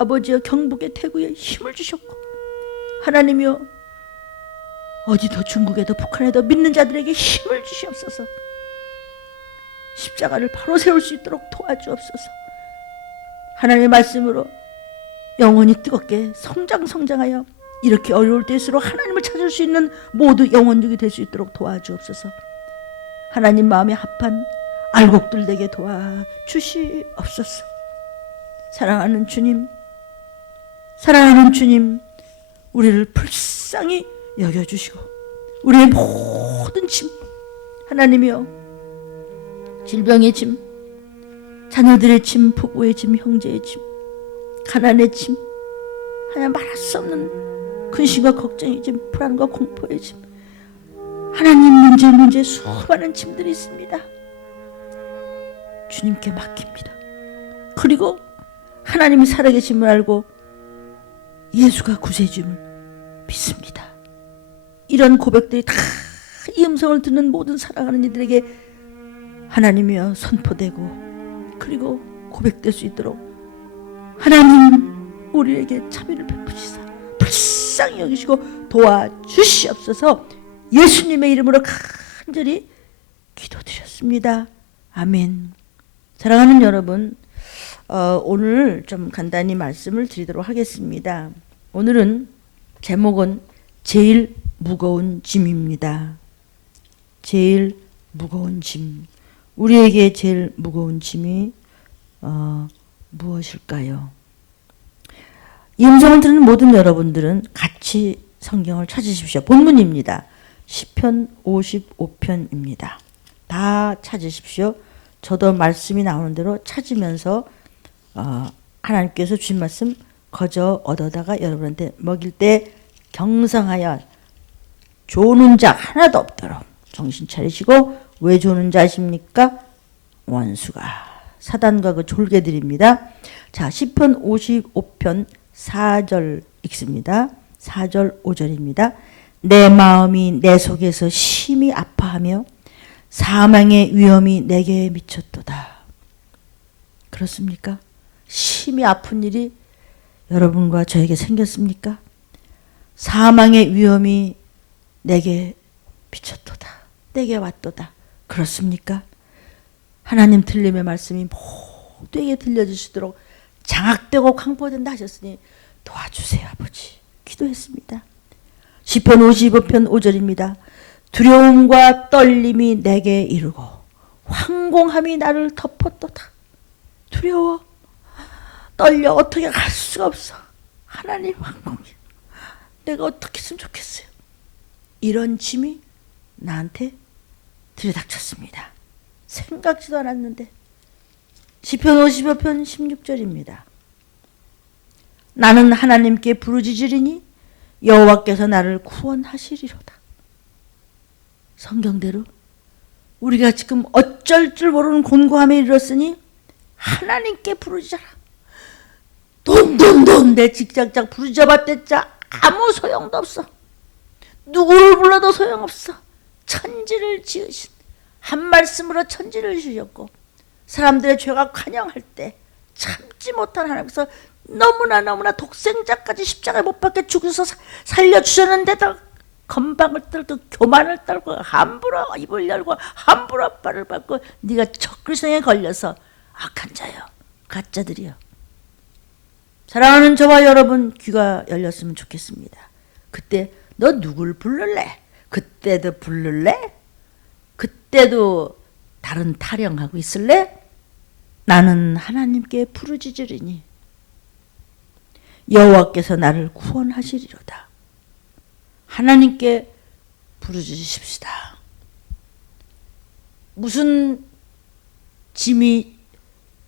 아버지여, 경북의 태구에 힘을 주셨고 하나님이여 어디도 중국에도 북한에도 믿는 자들에게 힘을 주시옵소서. 십자가를 바로 세울 수 있도록 도와주옵소서. 하나님의 말씀으로 영혼이 뜨겁게 성장하여 이렇게 어려울 때일수록 하나님을 찾을 수 있는 모두 영혼육이 될 수 있도록 도와주옵소서. 하나님 마음에 합한 알곡들 되게 도와주시옵소서. 사랑하는 주님, 우리를 불쌍히 여겨주시고 우리의 모든 짐, 하나님이여 질병의 짐, 자녀들의 짐, 부부의 짐, 형제의 짐, 가난의 짐, 하나님 말할 수 없는 근심과 걱정의 짐, 불안과 공포의 짐, 하나님 문제 수많은 짐들이 있습니다. 주님께 맡깁니다. 그리고 하나님이 살아계심을 알고 예수가 구세주임을 믿습니다. 이런 고백들이 다 이 음성을 듣는 모든 사랑하는 이들에게 하나님이여 선포되고 그리고 고백될 수 있도록 하나님 우리에게 자비를 베푸시사 불쌍히 여기시고 도와주시옵소서. 예수님의 이름으로 간절히 기도드렸습니다. 아멘. 사랑하는 여러분, 오늘 좀 간단히 말씀을 드리도록 하겠습니다. 오늘은 제목은 제일 무거운 짐입니다. 제일 무거운 짐. 우리에게 제일 무거운 짐이 무엇일까요? 이 음성을 듣는 모든 여러분들은 같이 성경을 찾으십시오. 본문입니다. 시편 55편입니다. 다 찾으십시오. 저도 말씀이 나오는 대로 찾으면서 하나님께서 주신 말씀 거저 얻어다가 여러분한테 먹일 때 경성하여 조는 자 하나도 없도록 정신 차리시고, 왜 조는 자십니까? 원수가 사단과 그 졸개들입니다. 자, 시편 55편 4절 읽습니다. 4절 5절입니다. 내 마음이 내 속에서 심히 아파하며 사망의 위험이 내게 미쳤도다. 그렇습니까? 심히 아픈 일이 여러분과 저에게 생겼습니까? 사망의 위험이 내게 미쳤도다. 내게 왔도다. 그렇습니까? 하나님 틀림의 말씀이 모두에게 들려주시도록 장악되고 강포된다 하셨으니 도와주세요 아버지. 기도했습니다. 시편 55편 5절입니다. 두려움과 떨림이 내게 이르고 황공함이 나를 덮었도다. 두려워, 떨려, 어떻게 갈 수가 없어. 하나님 황공이 내가 어떻게 했으면 좋겠어요. 이런 짐이 나한테 들이닥쳤습니다. 생각지도 않았는데. 시편 55편 16절입니다. 나는 하나님께 부르짖으리니 여호와께서 나를 구원하시리로다. 성경대로 우리가 지금 어쩔 줄 모르는 곤고함에 이르렀으니 하나님께 부르짖어라. 돈 내 직장장 부르짖어봤댔자 아무 소용도 없어. 누구를 불러도 소용없어. 천지를 지으신 한 말씀으로 천지를 지으셨고 사람들의 죄가 관영할 때 참지 못한 하나님께서 너무나 독생자까지 십자가에 못 박혀 죽여서 살려주셨는데도 건방을 떨고 교만을 떨고 함부로 입을 열고 함부로 발을 밟고 네가 적그리스도에 걸려서 악한 자요, 가짜들이요. 사랑하는 저와 여러분 귀가 열렸으면 좋겠습니다. 그때 너 누굴 부를래? 그때도 부를래? 그때도 다른 타령하고 있을래? 나는 하나님께 부르짖으리니 여호와께서 나를 구원하시리로다. 하나님께 부르짖으십시다. 무슨 짐이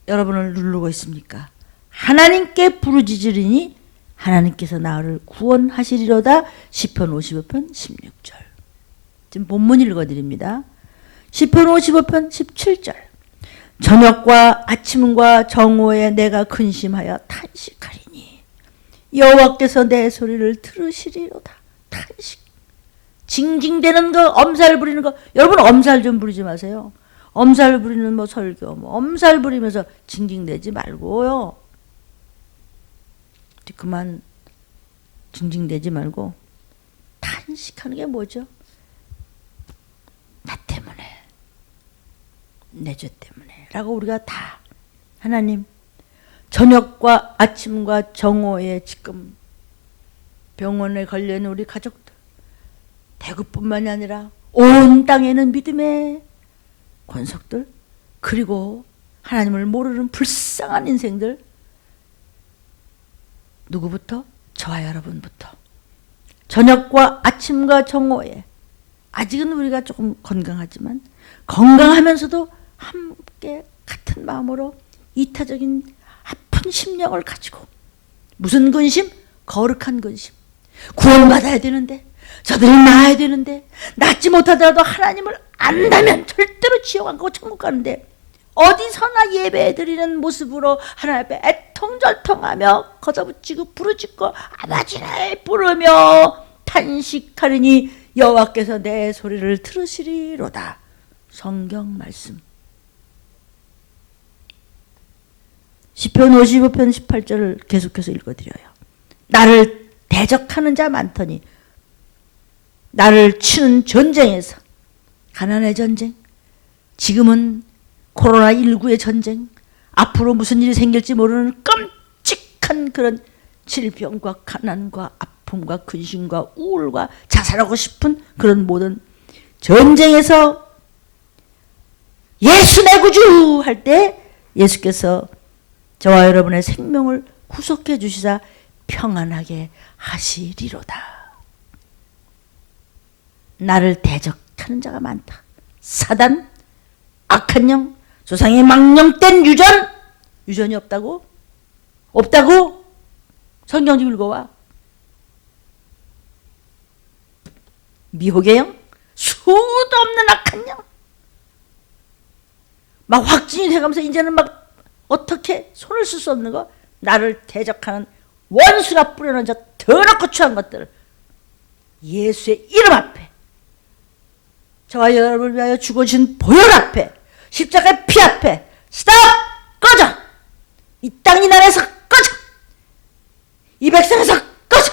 여러분을 누르고 있습니까? 하나님께 부르짖으리니 하나님께서 나를 구원하시리로다. 시편 55편 16절. 지금 본문 읽어드립니다. 시편 55편 17절. 저녁과 아침과 정오에 내가 근심하여 탄식하리니 여호와께서 내 소리를 들으시리로다. 탄식. 징징대는 거, 엄살 부리는 거. 여러분 엄살 좀 부리지 마세요. 엄살 부리는 뭐 설교, 뭐 엄살 부리면서 징징대지 말고요. 그만 징징대지 말고 탄식하는 게 뭐죠? 나 때문에, 내 죄 때문에 라고 우리가 다 하나님 저녁과 아침과 정오에 지금 병원에 걸려있는 우리 가족들, 대구뿐만이 아니라 온 땅에는 믿음의 권속들, 그리고 하나님을 모르는 불쌍한 인생들, 누구부터? 저와 여러분부터. 저녁과 아침과 정오에 아직은 우리가 조금 건강하지만 건강하면서도 함께 같은 마음으로 이타적인 아픈 심령을 가지고 무슨 근심? 거룩한 근심. 구원받아야 되는데, 저들이 나아야 되는데, 낫지 못하더라도 하나님을 안다면 절대로 지옥 안 가고 천국 가는데, 어디서나 예배 드리는 모습으로 하나님 앞에 애통절통하며 걷어붙이고 부르짖고 아버지를 부르며 탄식하리니 여호와께서 내 소리를 들으시리로다. 성경 말씀. 시편 55편 18절을 계속해서 읽어드려요. 나를 대적하는 자 많더니, 나를 치는 전쟁에서, 가난의 전쟁, 지금은 코로나19의 전쟁, 앞으로 무슨 일이 생길지 모르는 끔찍한 그런 질병과 가난과 아픔과 근심과 우울과 자살하고 싶은 그런 모든 전쟁에서 예수 내 구주 할 때 예수께서 저와 여러분의 생명을 구속해 주시사 평안하게 하시리로다. 나를 대적하는 자가 많다. 사단, 악한 영, 조상의 망령된 유전, 유전이 없다고? 없다고? 성경 좀 읽어와. 미혹의 영, 수도 없는 악한 영, 막 확진이 돼가면서 이제는 막 어떻게 손을 쓸 수 없는 거, 나를 대적하는 원수가 뿌려놓은 저 더럽고 추한 것들을 예수의 이름 앞에, 저와 여러분을 위하여 죽어주신 보혈 앞에, 십자가의 피 앞에 스탑! 꺼져! 이 땅 이 나라에서 꺼져! 이 백성에서 꺼져!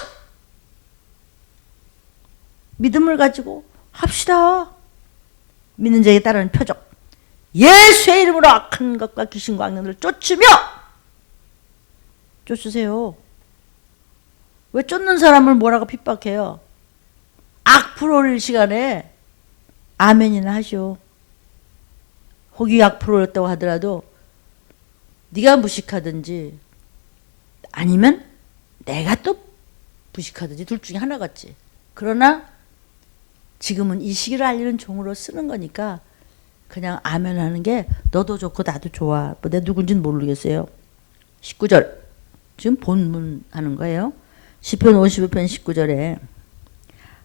믿음을 가지고 합시다. 믿는 자에게 따르는 표적. 예수의 이름으로 악한 것과 귀신과 악령들을 쫓으며, 쫓으세요. 왜 쫓는 사람을 뭐라고 핍박해요? 악플 올릴 시간에 아멘이나 하시오. 혹이 악플 올렸다고 하더라도 네가 무식하든지 아니면 내가 또 무식하든지 둘 중에 하나겠지. 그러나 지금은 이 시기를 알리는 종으로 쓰는 거니까 그냥 아멘 하는 게 너도 좋고 나도 좋아. 뭐 내가 누군지는 모르겠어요. 19절. 지금 본문 하는 거예요. 시편 55편 19절에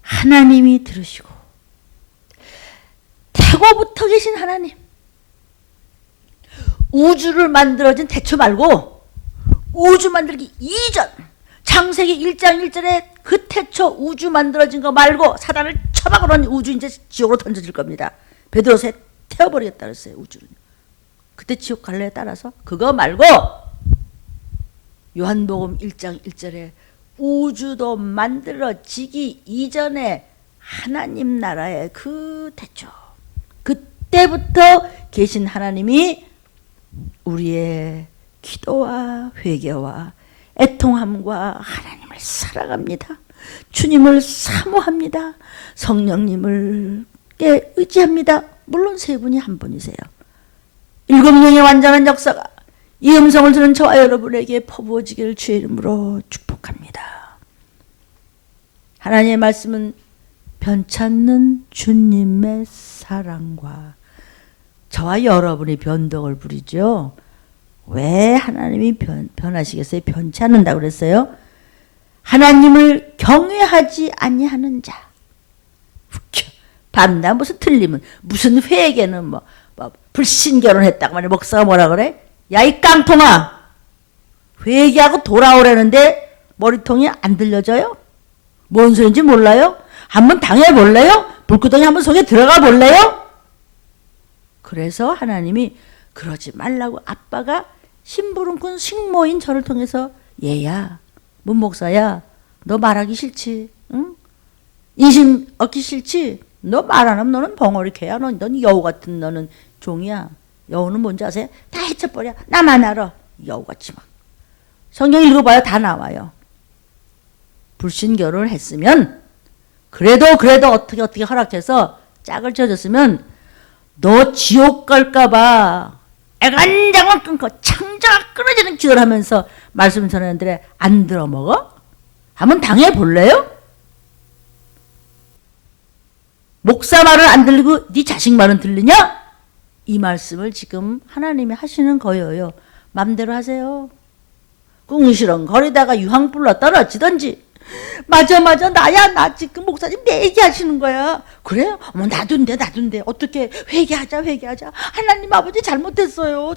하나님이 들으시고, 태고부터 계신 하나님, 우주를 만들어진 태초 말고 우주 만들기 이전, 창세기 1장 1절에 그 태초 우주 만들어진 거 말고 사단을 처박으로는 우주 이제 지옥으로 던져질 겁니다. 베드로서에 태워버리겠다 그랬어요. 우주를. 그때 지옥 갈래에 따라서 그거 말고 요한복음 1장 1절에 우주도 만들어지기 이전에 하나님 나라의 그 태초, 그때부터 계신 하나님이 우리의 기도와 회개와 애통함과 하나님을 사랑합니다. 주님을 사모합니다. 성령님을 의지합니다. 물론 세 분이 한 분이세요. 7명의 완전한 역사가 이 음성을 들은 저와 여러분에게 퍼부어지기를 주의 이름으로 축복합니다. 하나님의 말씀은 변찮는 주님의 사랑과 저와 여러분이 변덕을 부리죠. 왜 하나님이 변하시겠어요? 변치 않는다고 그랬어요? 하나님을 경외하지 아니하는 자. 웃겨. 밤낮 무슨 틀리면 무슨 회에게는 뭐 불신결혼했다고 말해. 목사가 뭐라 그래? 야 이 깡통아, 회개하고 돌아오라는데 머리통이 안 들려져요? 뭔 소리인지 몰라요? 한번 당해볼래요? 불구덩이 한번 속에 들어가 볼래요? 그래서 하나님이 그러지 말라고, 아빠가 심부름꾼 식모인 저를 통해서 얘야, 문 목사야, 너 말하기 싫지? 응? 인심 얻기 싫지? 너 말 안 하면 너는 벙어리 개야. 넌 여우 같은 너는 종이야. 여우는 뭔지 아세요? 다 해쳐버려. 나만 알아. 여우같이 막. 성경 읽어봐요. 다 나와요. 불신결혼을 했으면 그래도 어떻게 허락해서 짝을 지어줬으면 너 지옥 갈까봐 애간장을 끊고 창자가 끊어지는 기도를 하면서 말씀 전하는데 안 들어먹어? 한번 당해볼래요? 목사 말을 안 들리고 네 자식 말은 들리냐? 이 말씀을 지금 하나님이 하시는 거예요. 맘대로 하세요. 꿍시렁거리다가 유황불로 떨어지든지. 맞아 나야 나 지금 목사님 내 얘기하시는 거야. 그래요? 어머 나도인데 어떻게 회개하자. 하나님 아버지 잘못했어요.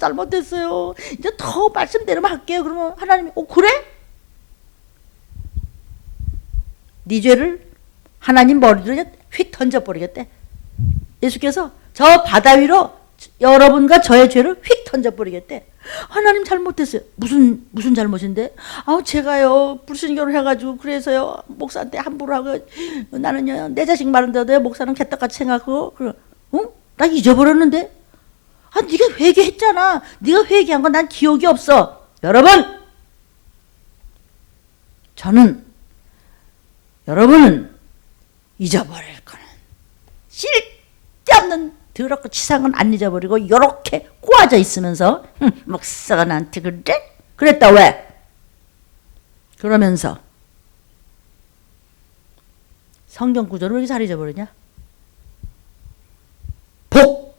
이제 더 말씀대로만 할게요. 그러면 하나님이 그래? 네 죄를 하나님 머리로 휙 던져버리겠대. 예수께서 저 바다 위로 여러분과 저의 죄를 휙 던져버리겠대. 하나님 잘못했어요. 무슨 잘못인데? 제가요 불순교를 해가지고 그래서요 목사한테 함부로 하고 나는요 내 자식 말은데도 목사는 개떡같이 생각하고 나 잊어버렸는데. 네가 회개했잖아. 네가 회개한 건 난 기억이 없어. 여러분, 여러분은 잊어버릴 거는 쓸데없는 더럽고 치사한 건 안 잊어버리고 요렇게 꼬아져 있으면서 목사가 나한테 그래? 그랬다 왜? 그러면서 성경 구절을 왜 이렇게 잘 잊어버리냐? 복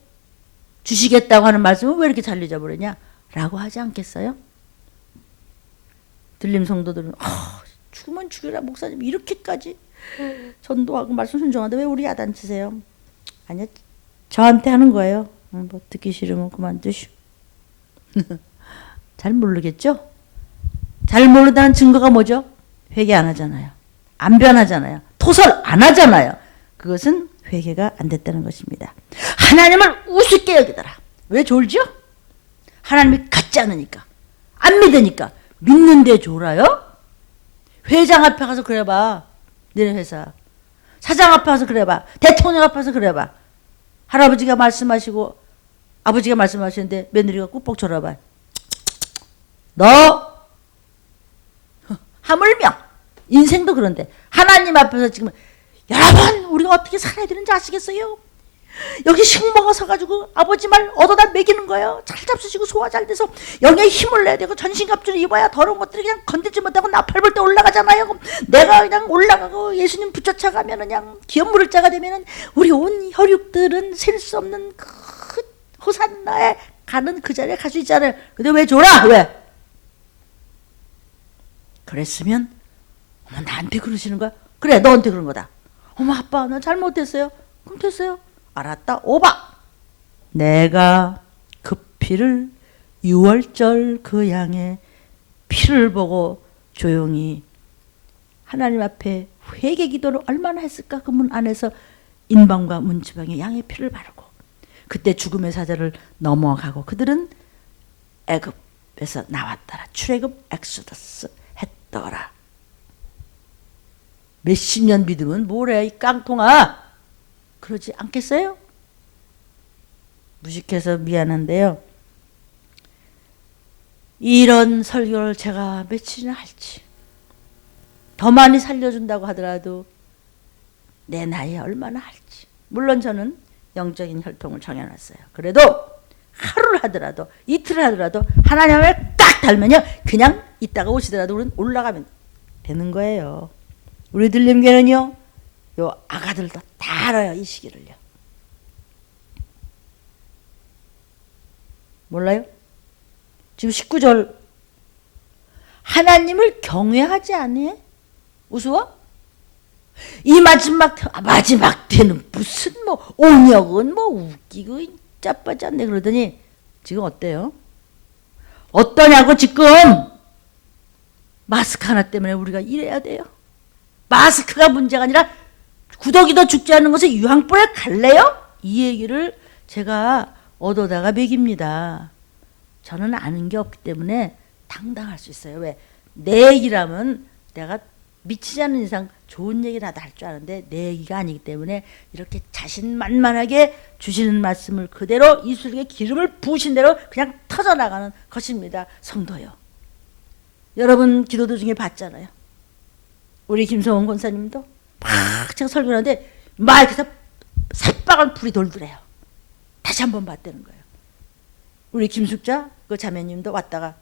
주시겠다고 하는 말씀을 왜 이렇게 잘 잊어버리냐? 라고 하지 않겠어요? 들림 성도들은 죽으면 죽여라 목사님 이렇게까지 전도하고 말씀 순종하는데 왜 우리 야단치세요? 아니요, 저한테 하는 거예요. 뭐 듣기 싫으면 그만두시오. 잘 모르겠죠? 잘 모른다는 증거가 뭐죠? 회개 안 하잖아요. 안 변하잖아요. 토설 안 하잖아요. 그것은 회개가 안 됐다는 것입니다. 하나님을 우습게 여기더라. 왜 졸죠? 하나님이 같지 않으니까, 안 믿으니까. 믿는데 졸아요? 회장 앞에 가서 그래봐. 너네 회사. 사장 앞에 가서 그래봐. 대통령 앞에 가서 그래봐. 할아버지가 말씀하시고 아버지가 말씀하시는데 며느리가 꾹뻑 졸아봐. 너 하물며 인생도 그런데 하나님 앞에서 지금 여러분 우리가 어떻게 살아야 되는지 아시겠어요? 여기 식모가 서가지고 아버지 말 얻어다 먹이는 거예요. 잘 잡수시고 소화 잘 돼서 영에 힘을 내야 되고 전신갑주를 입어야 더러운 것들이 그냥 건들지 못하고 나팔 때 올라가잖아요. 내가 그냥 올라가고 예수님 붙여쳐가면 그냥 기업물을 자가 되면 우리 온 혈육들은 셀 수 없는 그 호산나에 가는 그 자리에 갈 수 있잖아요. 근데 왜 졸아? 왜? 그랬으면 어머 나한테 그러시는 거야? 그래 너한테 그런 거다. 어머 아빠 나 잘못했어요. 그럼 됐어요. 알았다. 오바. 내가 그 피를 6월절 그 양의 피를 보고 조용히 하나님 앞에 회개 기도를 얼마나 했을까? 그 문 안에서 인방과 문지방에 양의 피를 바르고 그때 죽음의 사자를 넘어가고 그들은 애굽에서 나왔더라. 출애굽 엑소더스 했더라. 몇십 년 믿으면 뭐래 이 깡통아. 그러지 않겠어요? 무식해서 미안한데요. 이런 설교를 제가 며칠이나 할지 더 많이 살려준다고 하더라도 내 나이에 얼마나 할지. 물론 저는 영적인 혈통을 정해놨어요. 그래도 하루를 하더라도 이틀을 하더라도 하나님을 딱 달면요 그냥 있다가 오시더라도 우리는 올라가면 되는 거예요. 우리 들림교회는요 요 아가들도 다 알아요. 이 시기를요. 몰라요? 지금 19절 하나님을 경외하지 않니? 우스워? 이 마지막 때는 무슨 뭐 온역은 뭐 웃기고 짜빠지 않네 그러더니 지금 어때요? 어떠냐고 지금 마스크 하나 때문에 우리가 이래야 돼요. 마스크가 문제가 아니라 구더기도 죽지 않는 것에 유황불에 갈래요? 이 얘기를 제가 얻어다가 먹입니다. 저는 아는 게 없기 때문에 당당할 수 있어요. 왜? 내 얘기라면 내가 미치지 않는 이상 좋은 얘기라도 할 줄 아는데 내 얘기가 아니기 때문에 이렇게 자신만만하게 주시는 말씀을 그대로 입술에 기름을 부으신 대로 그냥 터져나가는 것입니다. 성도요. 여러분 기도 도중에 봤잖아요. 우리 김성원 권사님도 막 제가 설교하는데 마이크에서 새빨간 불이 돌더래요. 다시 한번 봤다는 거예요. 우리 김숙자 그 자매님도 왔다가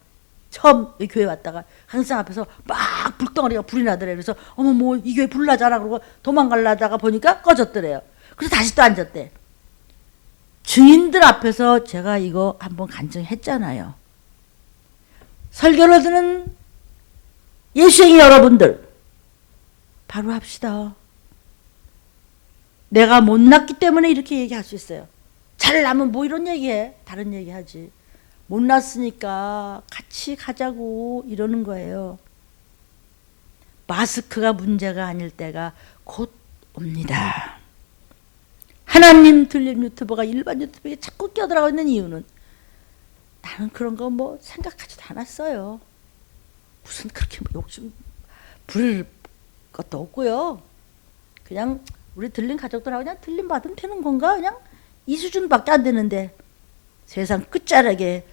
처음 이 교회 왔다가 항상 앞에서 막 불덩어리가 불이 나더래요. 그래서 어머 뭐 이 교회 불나잖아 그러고 도망가려다가 보니까 꺼졌더래요. 그래서 다시 또 앉았대. 증인들 앞에서 제가 이거 한번 간증했잖아요. 설교를 듣는 예수행이 여러분들 바로 합시다. 내가 못났기 때문에 이렇게 얘기할 수 있어요. 잘나면 뭐 이런 얘기해. 다른 얘기하지. 못났으니까 같이 가자고 이러는 거예요. 마스크가 문제가 아닐 때가 곧 옵니다. 하나님 들림 유튜버가 일반 유튜버에 자꾸 끼어들어가 있는 이유는 나는 그런 거 뭐 생각하지도 않았어요. 무슨 그렇게 뭐 욕심 부릴 것도 없고요. 그냥 우리 들림 가족들하고 그냥 들림 받으면 되는 건가? 그냥 이 수준밖에 안 되는데 세상 끝자락에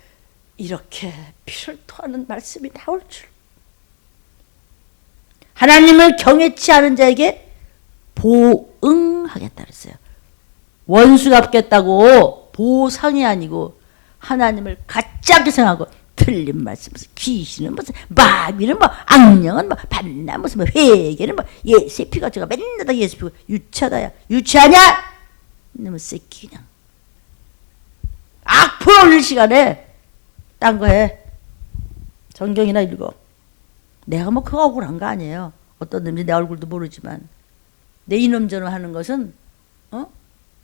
이렇게 피를 토하는 말씀이 나올 줄. 하나님을 경외치 않은 자에게 보응하겠다 그랬어요. 원수 갚겠다고 보상이 아니고 하나님을 가짜게 생각하고 틀린 말씀 무슨 귀신은 무슨 마귀는 뭐 악령은 뭐 반나 무슨 뭐 회개는 뭐 예수피가 제가 맨날 다 예수피고 유치하다야. 유치하냐? 너무 새끼 그냥 악플 올릴 시간에 딴 거 해. 성경이나 읽어. 내가 뭐 그거 억울한 거 아니에요. 어떤 놈인지 내 얼굴도 모르지만 내 이놈저놈 하는 것은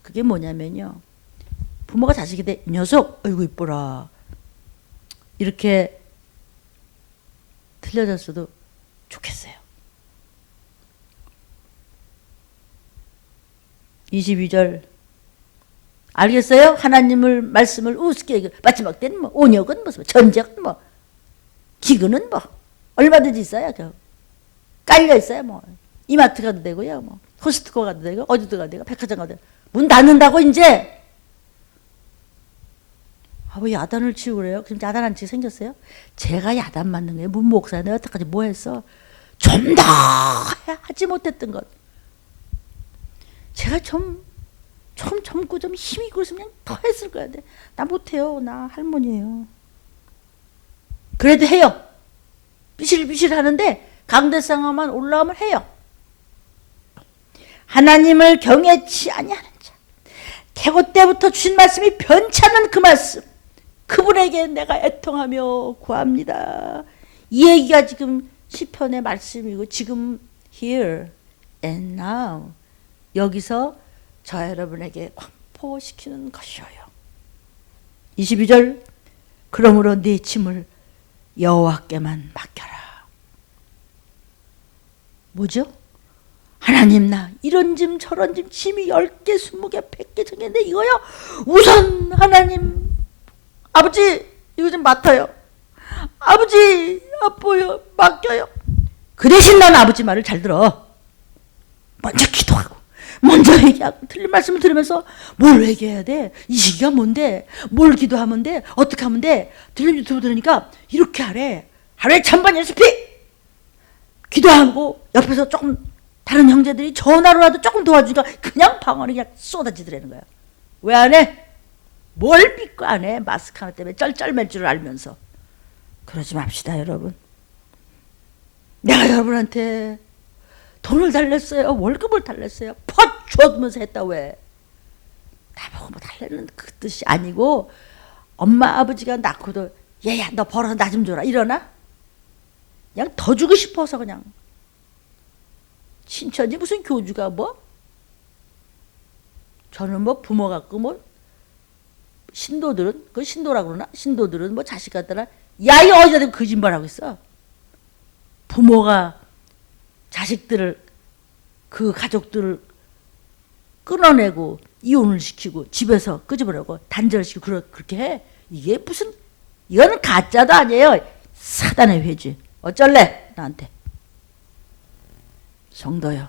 그게 뭐냐면요. 부모가 자식인데 이 녀석 아이고 이뻐라 이렇게 틀려졌어도 좋겠어요. 22절 알겠어요? 하나님을 말씀을 우습게 마지막 때는 뭐 온역은 무슨 전쟁은 뭐 기근은 뭐 얼마든지 있어요. 깔려 있어요. 뭐 이마트 가도 되고요. 뭐 코스트코 가도 되고 어디도 가도 되고 백화점 가도 되고 문 닫는다고 이제 왜 야단을 치고 그래요? 그럼 야단한 치 생겼어요? 제가 야단 맞는 거예요. 문 목사야. 내가 여태까지 뭐 했어? 좀 더 하지 못했던 것. 제가 좀 젊고 좀 힘이 있고 그랬으면 더 했을 거야. 나 못해요. 나 할머니예요. 그래도 해요. 비실비실 하는데 강대상어만 올라오면 해요. 하나님을 경외치 아니하는 자. 태고 때부터 주신 말씀이 변치 않는 그 말씀. 그분에게 내가 애통하며 구합니다. 이 얘기가 지금 시편의 말씀이고 지금 here and now 여기서 저 여러분에게 광포시키는 것이어요. 22절 그러므로 네 짐을 여호와께만 맡겨라. 뭐죠? 하나님 나 이런 짐 저런 짐이 10개 20개 100개 정했는데 이거요? 우선 하나님 아버지 이거 좀 맡아요. 아버지 아파요. 맡겨요. 그 대신 난 아버지 말을 잘 들어. 먼저 기도하고 먼저 회개하고 틀린 말씀을 들으면서 뭘 회개해야 돼? 이 시기가 뭔데? 뭘 기도하면 돼? 어떻게 하면 돼? 들린 유튜브 들으니까 이렇게 하래. 하루에 1000번 연습해. 기도하고 옆에서 조금 다른 형제들이 전화로라도 조금 도와주니까 그냥 방언이 그냥 쏟아지더라는 거야. 왜 안 해? 뭘 믿고 안 해? 마스크 하나 때문에 쩔쩔맬 줄 알면서. 그러지 맙시다 여러분. 내가 여러분한테 돈을 달랬어요. 월급을 달랬어요. 퍼주면서 했다 왜? 나보고 뭐 달래는 그 뜻이 아니고 엄마 아버지가 낳고도 얘야 너 벌어서 나 좀 줘라 이러나? 그냥 더 주고 싶어서 그냥. 친천지 무슨 교주가 뭐? 저는 뭐 부모 같고 뭐 신도들은 그 신도라고 그러나? 신도들은 뭐 자식 갖다가 야이 어디다 대고 거짓말하고 있어. 부모가 자식들을 그 가족들을 끊어내고 이혼을 시키고 집에서 끄집어내고 단절시키고 그렇게 해. 이게 무슨 이거는 가짜도 아니에요. 사단의 회지. 어쩔래 나한테. 성도요.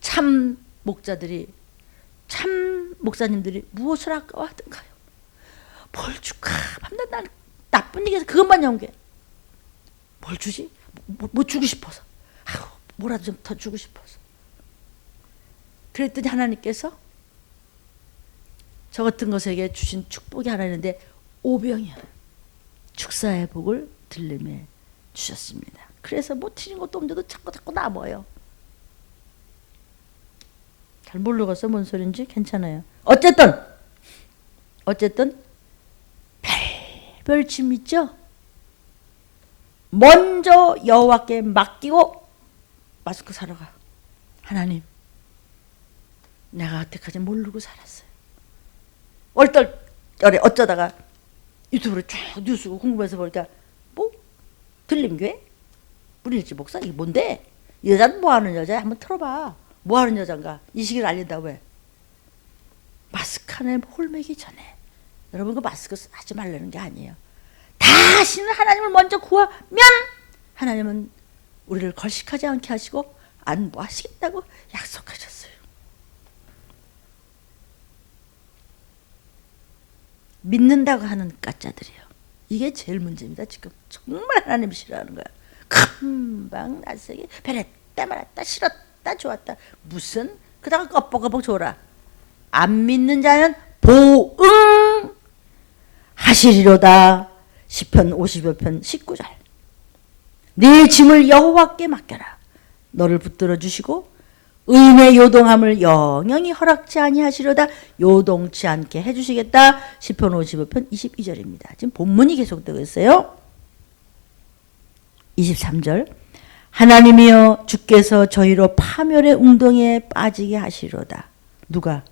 참 목자들이 참 목사님들이 무엇을 아까워하던가요? 뭘 줄까? 밤낮 난 나쁜 얘기해서 그것만 연계. 뭘 주지? 뭐 주고 싶어서. 아우, 뭐라도 좀 더 주고 싶어서. 그랬더니 하나님께서 저 같은 것에게 주신 축복이 하나 있는데 오병이어. 축사의 복을 들림에 주셨습니다. 그래서 뭐 튀는 것도 없는데도 자꾸 남아요. 잘 모르겠어 뭔 소린지 괜찮아요. 어쨌든 별침 있죠? 먼저 여호와께 맡기고 마스크 사러 가. 하나님, 내가 여태까지 모르고 살았어요. 얼떨결에 어쩌다가 유튜브로 쭉 뉴스 궁금해서 보니까 뭐 들림교회? 문일지 목사? 이게 뭔데? 이 여자는 뭐하는 여자야? 한번 틀어봐. 뭐하는 여잔가? 이 시기를 알린다. 왜? 마스크 안에 홀매기 전에. 여러분 그 마스크 하지 말라는 게 아니에요. 다시는 하나님을 먼저 구하면 하나님은 우리를 걸식하지 않게 하시고 안보하시겠다고 약속하셨어요. 믿는다고 하는 가짜들이에요. 이게 제일 문제입니다. 지금 정말 하나님 싫어하는 거야. 금방 낯세게 베랬다 말았다 싫었다 좋았다 무슨 그다가 껍벅껍벅 줘라. 안 믿는 자는 보응 하시리로다. 시편 50편 19절. 네 짐을 여호와께 맡겨라. 너를 붙들어 주시고 의인의 요동함을 영영히 허락지 아니하시려다. 요동치 않게 해주시겠다. 시편 55편 22절입니다. 지금 본문이 계속되고 있어요. 23절. 하나님이여 주께서 저희로 파멸의 웅덩이에 빠지게 하시려다. 누가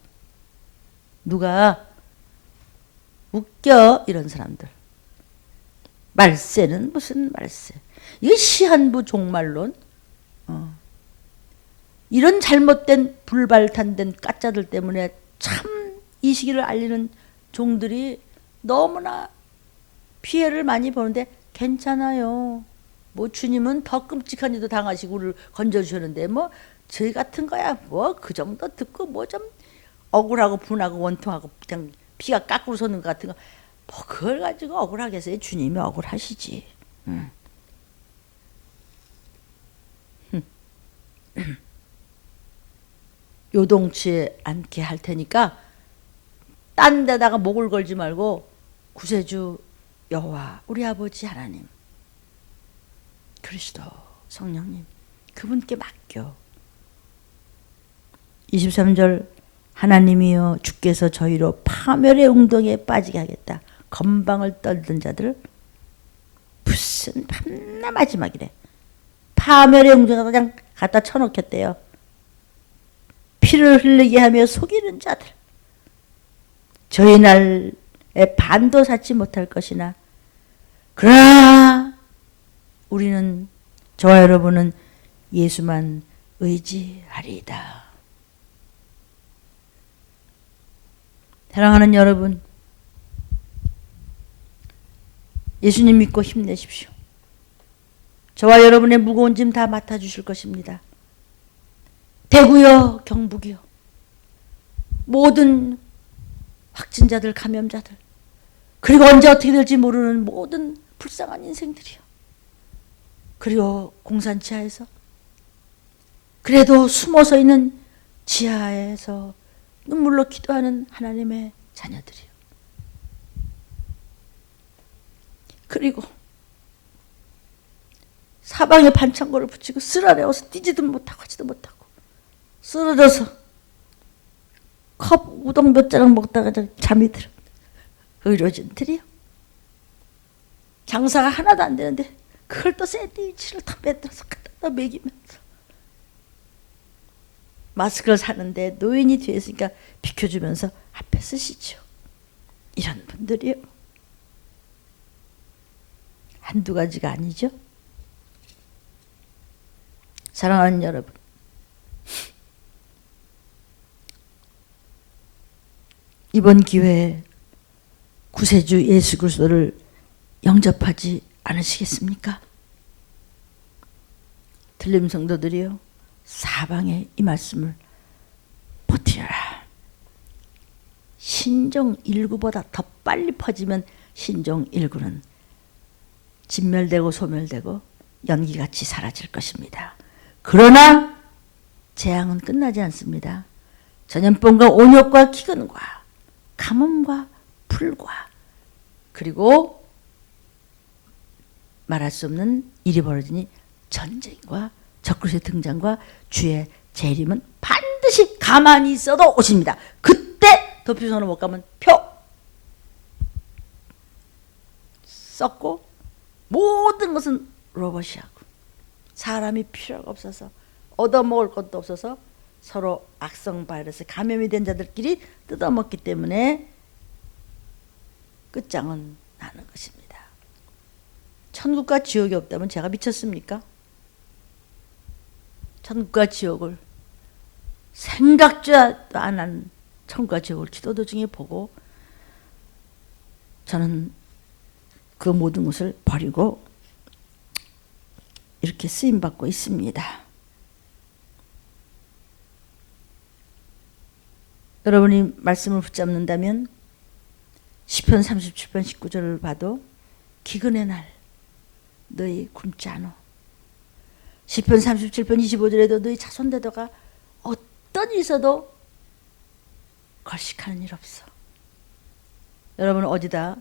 웃겨 이런 사람들. 말세는 무슨 말세. 이게 시한부 종말론. 이런 잘못된 불발탄된 가짜들 때문에 참 이 시기를 알리는 종들이 너무나 피해를 많이 보는데 괜찮아요. 뭐 주님은 더 끔찍한 일도 당하시고 우리를 건져주셨는데 뭐 저희 같은 거야 뭐 그 정도 듣고 뭐 좀 억울하고 분하고 원통하고 그냥 피가 깎으로 솟는 것 같은 거 뭐 그걸 가지고 억울하겠어요. 주님이 억울하시지. 요동치 않게 할 테니까 딴 데다가 목을 걸지 말고 구세주 여호와 우리 아버지 하나님 그리스도 성령님 그분께 맡겨. 23절. 하나님이여 주께서 저희로 파멸의 웅덩이에 빠지게 하겠다. 건방을 떨던 자들 무슨 밤낮 마지막이래. 파멸의 웅덩이에 그냥 갖다 쳐놓겠대요. 피를 흘리게 하며 속이는 자들. 저희 날에 반도 샀지 못할 것이나 그러나 우리는 저와 여러분은 예수만 의지하리이다. 사랑하는 여러분, 예수님 믿고 힘내십시오. 저와 여러분의 무거운 짐 다 맡아주실 것입니다. 대구요, 경북이요. 모든 확진자들, 감염자들, 그리고 언제 어떻게 될지 모르는 모든 불쌍한 인생들이요. 그리고 공산 지하에서 그래도 숨어서 있는 지하에서 눈물로 기도하는 하나님의 자녀들이요. 그리고 사방에 반창고를 붙이고 쓰러내어서 뛰지도 못하고 하지도 못하고 쓰러져서 컵 우동 몇 자락 먹다가 잠이 들어. 의료진들이요. 장사가 하나도 안 되는데 그걸 또 샌드위치를 다 만들어서 갖다 먹이면서 마스크를 사는데 노인이 뒤에 있으니까 비켜주면서 앞에 쓰시죠. 이런 분들이요. 한두 가지가 아니죠. 사랑하는 여러분, 이번 기회에 구세주 예수 그리스도를 영접하지 않으시겠습니까? 들림 성도들이요, 사방에 이 말씀을 퍼뜨려라. 신종 19보다 더 빨리 퍼지면 신종 19는 진멸되고 소멸되고 연기같이 사라질 것입니다. 그러나 재앙은 끝나지 않습니다. 전염병과 온역과 기근과 가뭄과 불과 그리고 말할 수 없는 일이 벌어지니 전쟁과 적그리스도의 등장과 주의 재림은 반드시 가만히 있어도 오십니다. 그때 도피선으로 못 가면 표 썼고 모든 것은 로봇이 하고 사람이 필요가 없어서 얻어먹을 것도 없어서 서로 악성 바이러스 감염이 된 자들끼리 뜯어먹기 때문에 끝장은 나는 것입니다. 천국과 지옥이 없다면 제가 미쳤습니까? 천국과 지옥을 생각도 안 한 천국과 지옥을 기도 도중에 보고 저는 그 모든 것을 버리고 이렇게 쓰임받고 있습니다. 여러분이 말씀을 붙잡는다면 시편 37편 19절을 봐도 기근의 날 너희 굶지 않아. 시편 37편 25절에도 너희 자손대도가 어떤 일이 있어도 걸식하는 일 없어. 여러분 어디다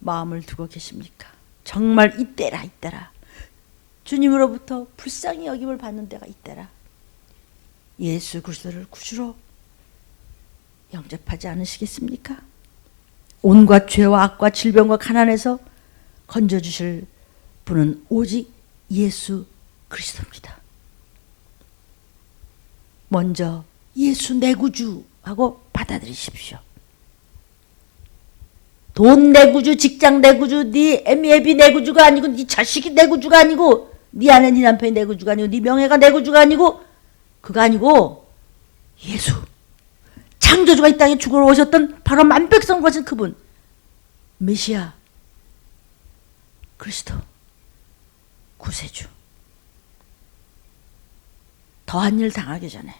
마음을 두고 계십니까? 정말 이때라 이때라. 주님으로부터 불쌍히 여김을 받는 때가 이때라. 예수 그리스도를 구주로 영접하지 않으시겠습니까? 온갖 죄와 악과 질병과 가난에서 건져주실 분은 오직 예수 그리스도입니다. 먼저 예수 내 구주 하고 받아들이십시오. 돈 내 구주, 직장 내 구주, 네 애비 내 구주가 아니고 네 자식이 내 구주가 아니고 네 아내 네 남편이 내 구주가 아니고 네 명예가 내 구주가 아니고 그거 아니고 예수 창조주가 이 땅에 죽으러 오셨던 바로 만백성 거신 그분 메시아 그리스도 구세주 더한 일 당하기 전에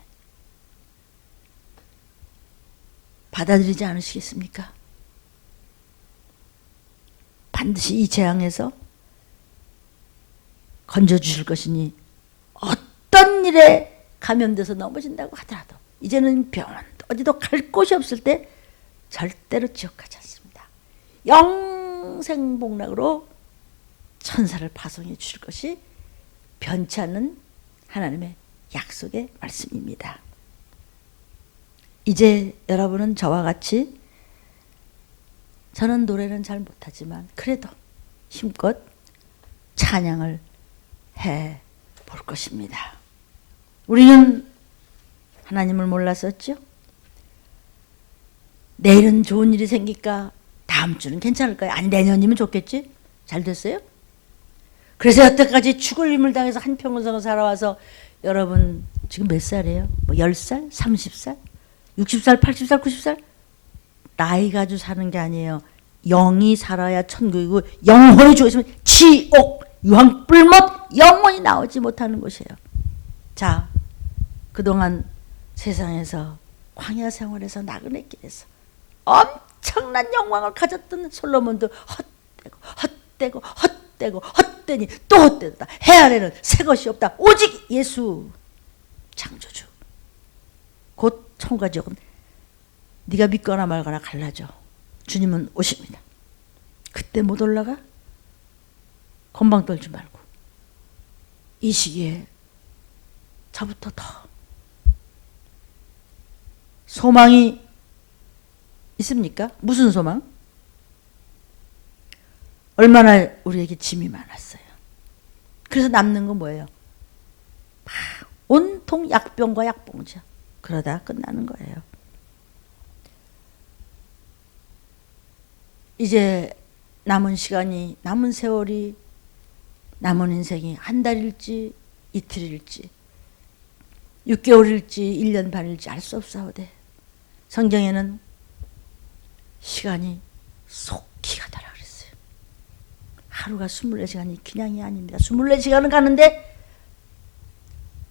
받아들이지 않으시겠습니까? 반드시 이 재앙에서 건져주실 것이니 어떤 일에 감염돼서 넘어진다고 하더라도 이제는 병원 어디도 갈 곳이 없을 때 절대로 지옥 가지 않습니다. 영생복락으로 천사를 파송해 주실 것이 변치 않는 하나님의 약속의 말씀입니다. 이제 여러분은 저와 같이 저는 노래는 잘 못하지만 그래도 힘껏 찬양을 해 볼 것입니다. 우리는 하나님을 몰랐었죠? 내일은 좋은 일이 생길까? 다음 주는 괜찮을까요? 아니 내년이면 좋겠지? 잘 됐어요? 그래서 여태까지 죽을 힘을 당해서 한평생을 살아와서 여러분 지금 몇 살이에요? 뭐 10살? 30살? 60살? 80살? 90살? 나이 가지고 사는 게 아니에요. 영이 살아야 천국이고 영혼이 죽었으면 지옥, 유황 뿔못 영혼이 나오지 못하는 곳이에요. 자, 그동안 세상에서 광야 생활에서 나그네 길에서 엄청난 영광을 가졌던 솔로몬도 헛되니 또 헛되다. 해 아래는 새 것이 없다. 오직 예수 창조주. 곧 천국과 지옥은 네가 믿거나 말거나 갈라져. 주님은 오십니다. 그때 못 올라가? 건방 떨지 말고 이 시기에 저부터 더 소망이 있습니까? 무슨 소망? 얼마나 우리에게 짐이 많았어요. 그래서 남는 건 뭐예요? 온통 약병과 약봉자. 그러다 끝나는 거예요. 이제 남은 시간이, 남은 세월이, 남은 인생이 한 달일지 이틀일지 6개월일지 1년 반일지 알 수 없사오되 성경에는 시간이 속히 가더라 그랬어요. 하루가 24시간이 그냥이 아닙니다. 24시간은 가는데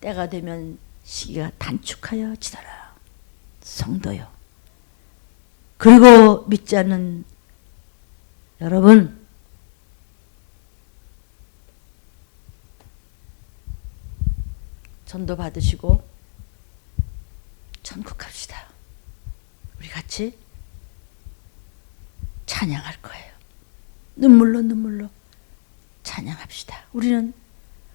때가 되면 시기가 단축하여 지더라. 성도요. 그리고 믿지 않는 여러분, 전도 받으시고 천국 갑시다. 우리 같이 찬양할 거예요. 눈물로 찬양합시다. 우리는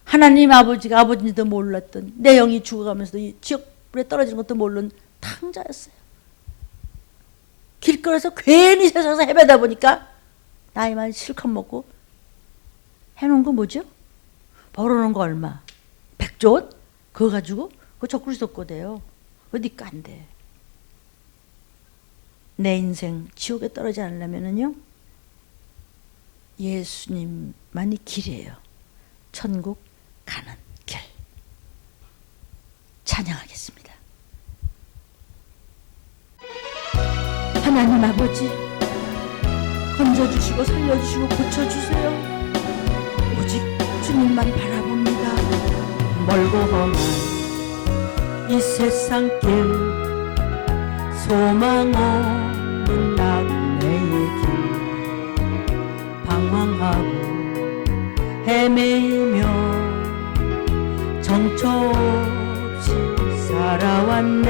하나님 아버지가 아버지도 몰랐던 내 영이 죽어가면서도 이 지옥불에 떨어지는 것도 모르는 탕자였어요. 길거리에서 괜히 세상에서 헤매다 보니까 나이만 실컷 먹고 해놓은 거 뭐죠? 벌어놓은 거 얼마? 100조? 그거 가지고 그거 적구리 섞어대요. 그러니까 안 돼. 내 인생 지옥에 떨어지지 않으려면은요, 예수님만이 길이에요. 천국 가는 길. 찬양하겠습니다. 하나님 아버지, 건져주시고 살려주시고 고쳐주세요. 오직 주님만 바라봅니다. 멀고 험한 이 세상 길, 소망 없는 나그네의 길, 방황하고 헤매이며 정처 없이 살아왔네.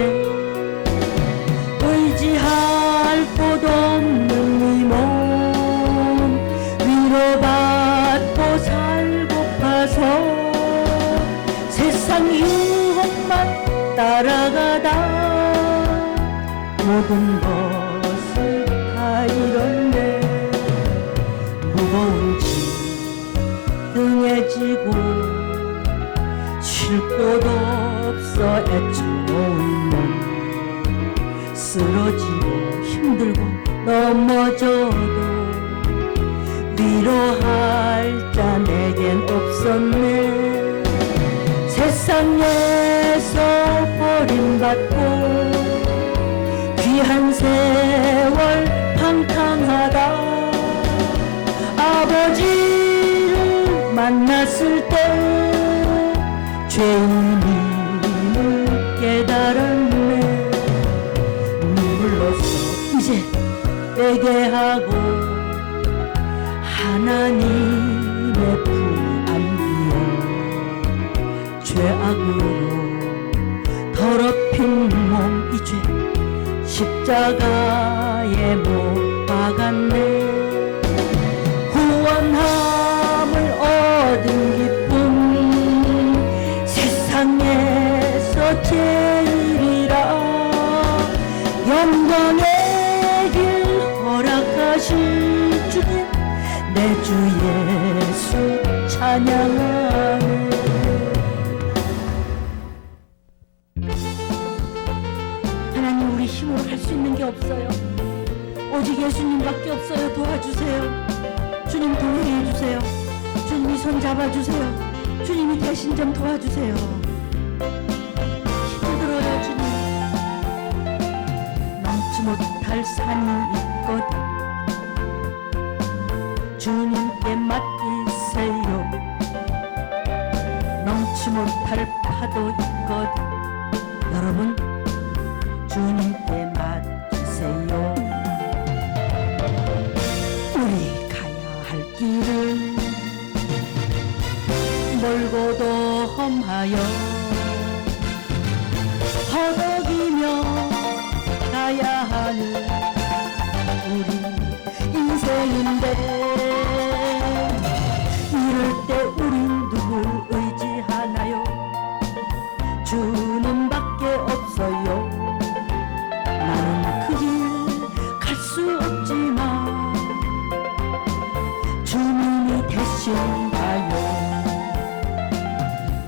의지할 곳 없는 이 몸, 위로받고 살고파서 세상 유혹만 따라가다 모든 것을 다 잃었네. 무거운 짐 등에 지고 쉴 곳 없어 애처로 있는, 쓰러지고 힘들고 넘어져도 위로할 자 내겐 없었네. 세상에서 버림받고 귀한 세월 방탕하다 아버지를 만났을 때 죄인임을 깨달았네. 눈물로써 이제 회개하고 하나님의 품에 안기어 죄악으로 더럽힌 몸 이제 십자가에 못 박았네. 구원함을 얻은 기쁨 세상에서 제일이라, 영광의 길 허락하실 주님 내 주 예수 찬양하네. 하나님, 우리 힘으로 할 수 있는 게 없어요. 오직 예수님밖에 없어요. 도와주세요. 주님 동행해 주세요. 주님이 손 잡아주세요. 주님이 대신 좀 도와주세요. 힘들어요 주님. 넘지 못할 산이 있거든 주님께 맡기세요. 넘지 못할 파도 있거든 여러분 주님께 맡기세요. 우리 가야 할 길은 멀고도 험하여 허덕이며 가야 하는 우리 인생인데, 이럴 때 우린 누굴 의지하나요? 주님밖에 없어요. 나는 그 길 갈 수 없지만 주님이 대신 가요.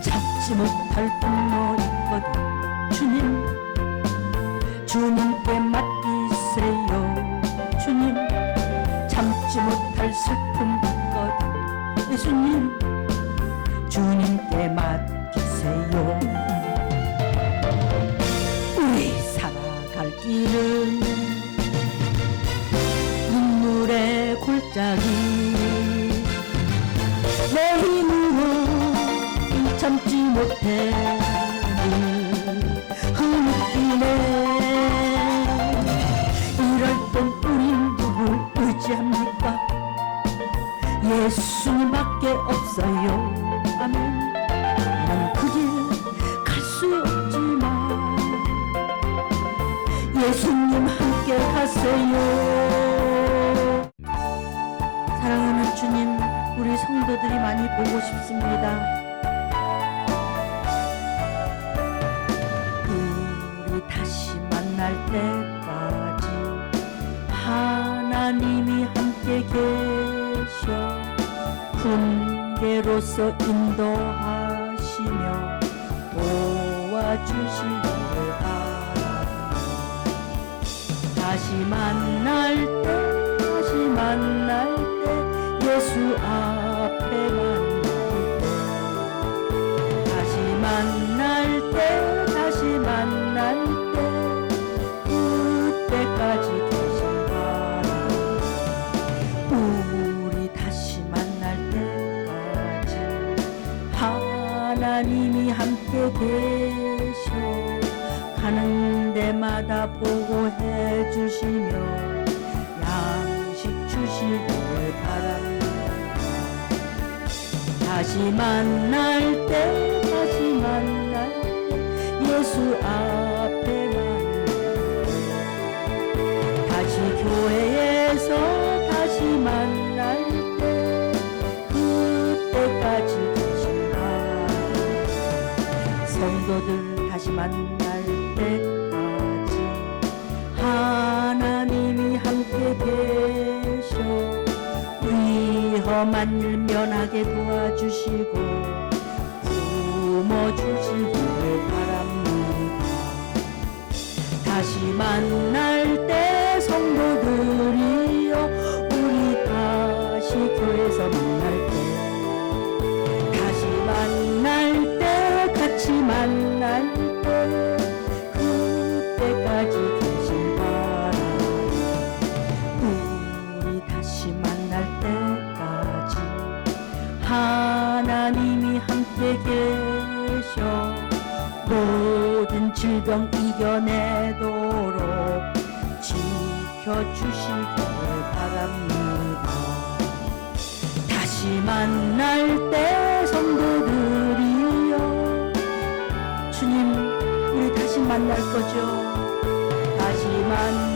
찾지 못할 분노 있거든 주님, 주님께 맡기세요. 주님, 참지 못할 슬픔 있거든 예수님, 주님께 맡기세요. 우리 살아갈 길은 눈물의 골짜기, 내 힘으로 참지 못해 흐느끼네. 이럴 땐 우린 누굴 의지합니까? 예수님밖에 없어요. 아멘. 난 그 길 갈 수 없지만 예수님 함께 가세요. 사랑하는 주님, 우리 성도들이 많이 보고 싶습니다. 우리 다시 만날 때까지 하나님이 함께 계셔 안개로서 인도하시며 도와주시기를 바랍니다. 다시 만날 때 예수 앞에 다시 만날 때 그때까지 계신 바랍니다. 우리 다시 만날 때까지 하나님이 함께 계셔 가는 데마다 보호해 주시며 양식 주시기를 바랍니다. 다시 만날 때 예수 앞에 다시 교회에서 다시 만날 때 그때까지 계신다. 성도들 다시 만날 때까지 하나님이 함께 계셔 위험한 일 면하게 도와주시고 품어주시기를 바랍니다. 다시 만날 때 성도들이여 우리 다시 교회에서 만날 때 다시 만날 때 같이 만날 때 그때까지 계신 바랍니다. 우리 다시 만날 때까지 하나님이 함께 계셔 모든 질병 이겨내도록 지켜주시기를 바랍니다. 다시 만날 때 성도들이여 주님 우리 다시 만날 거죠? 다시 만날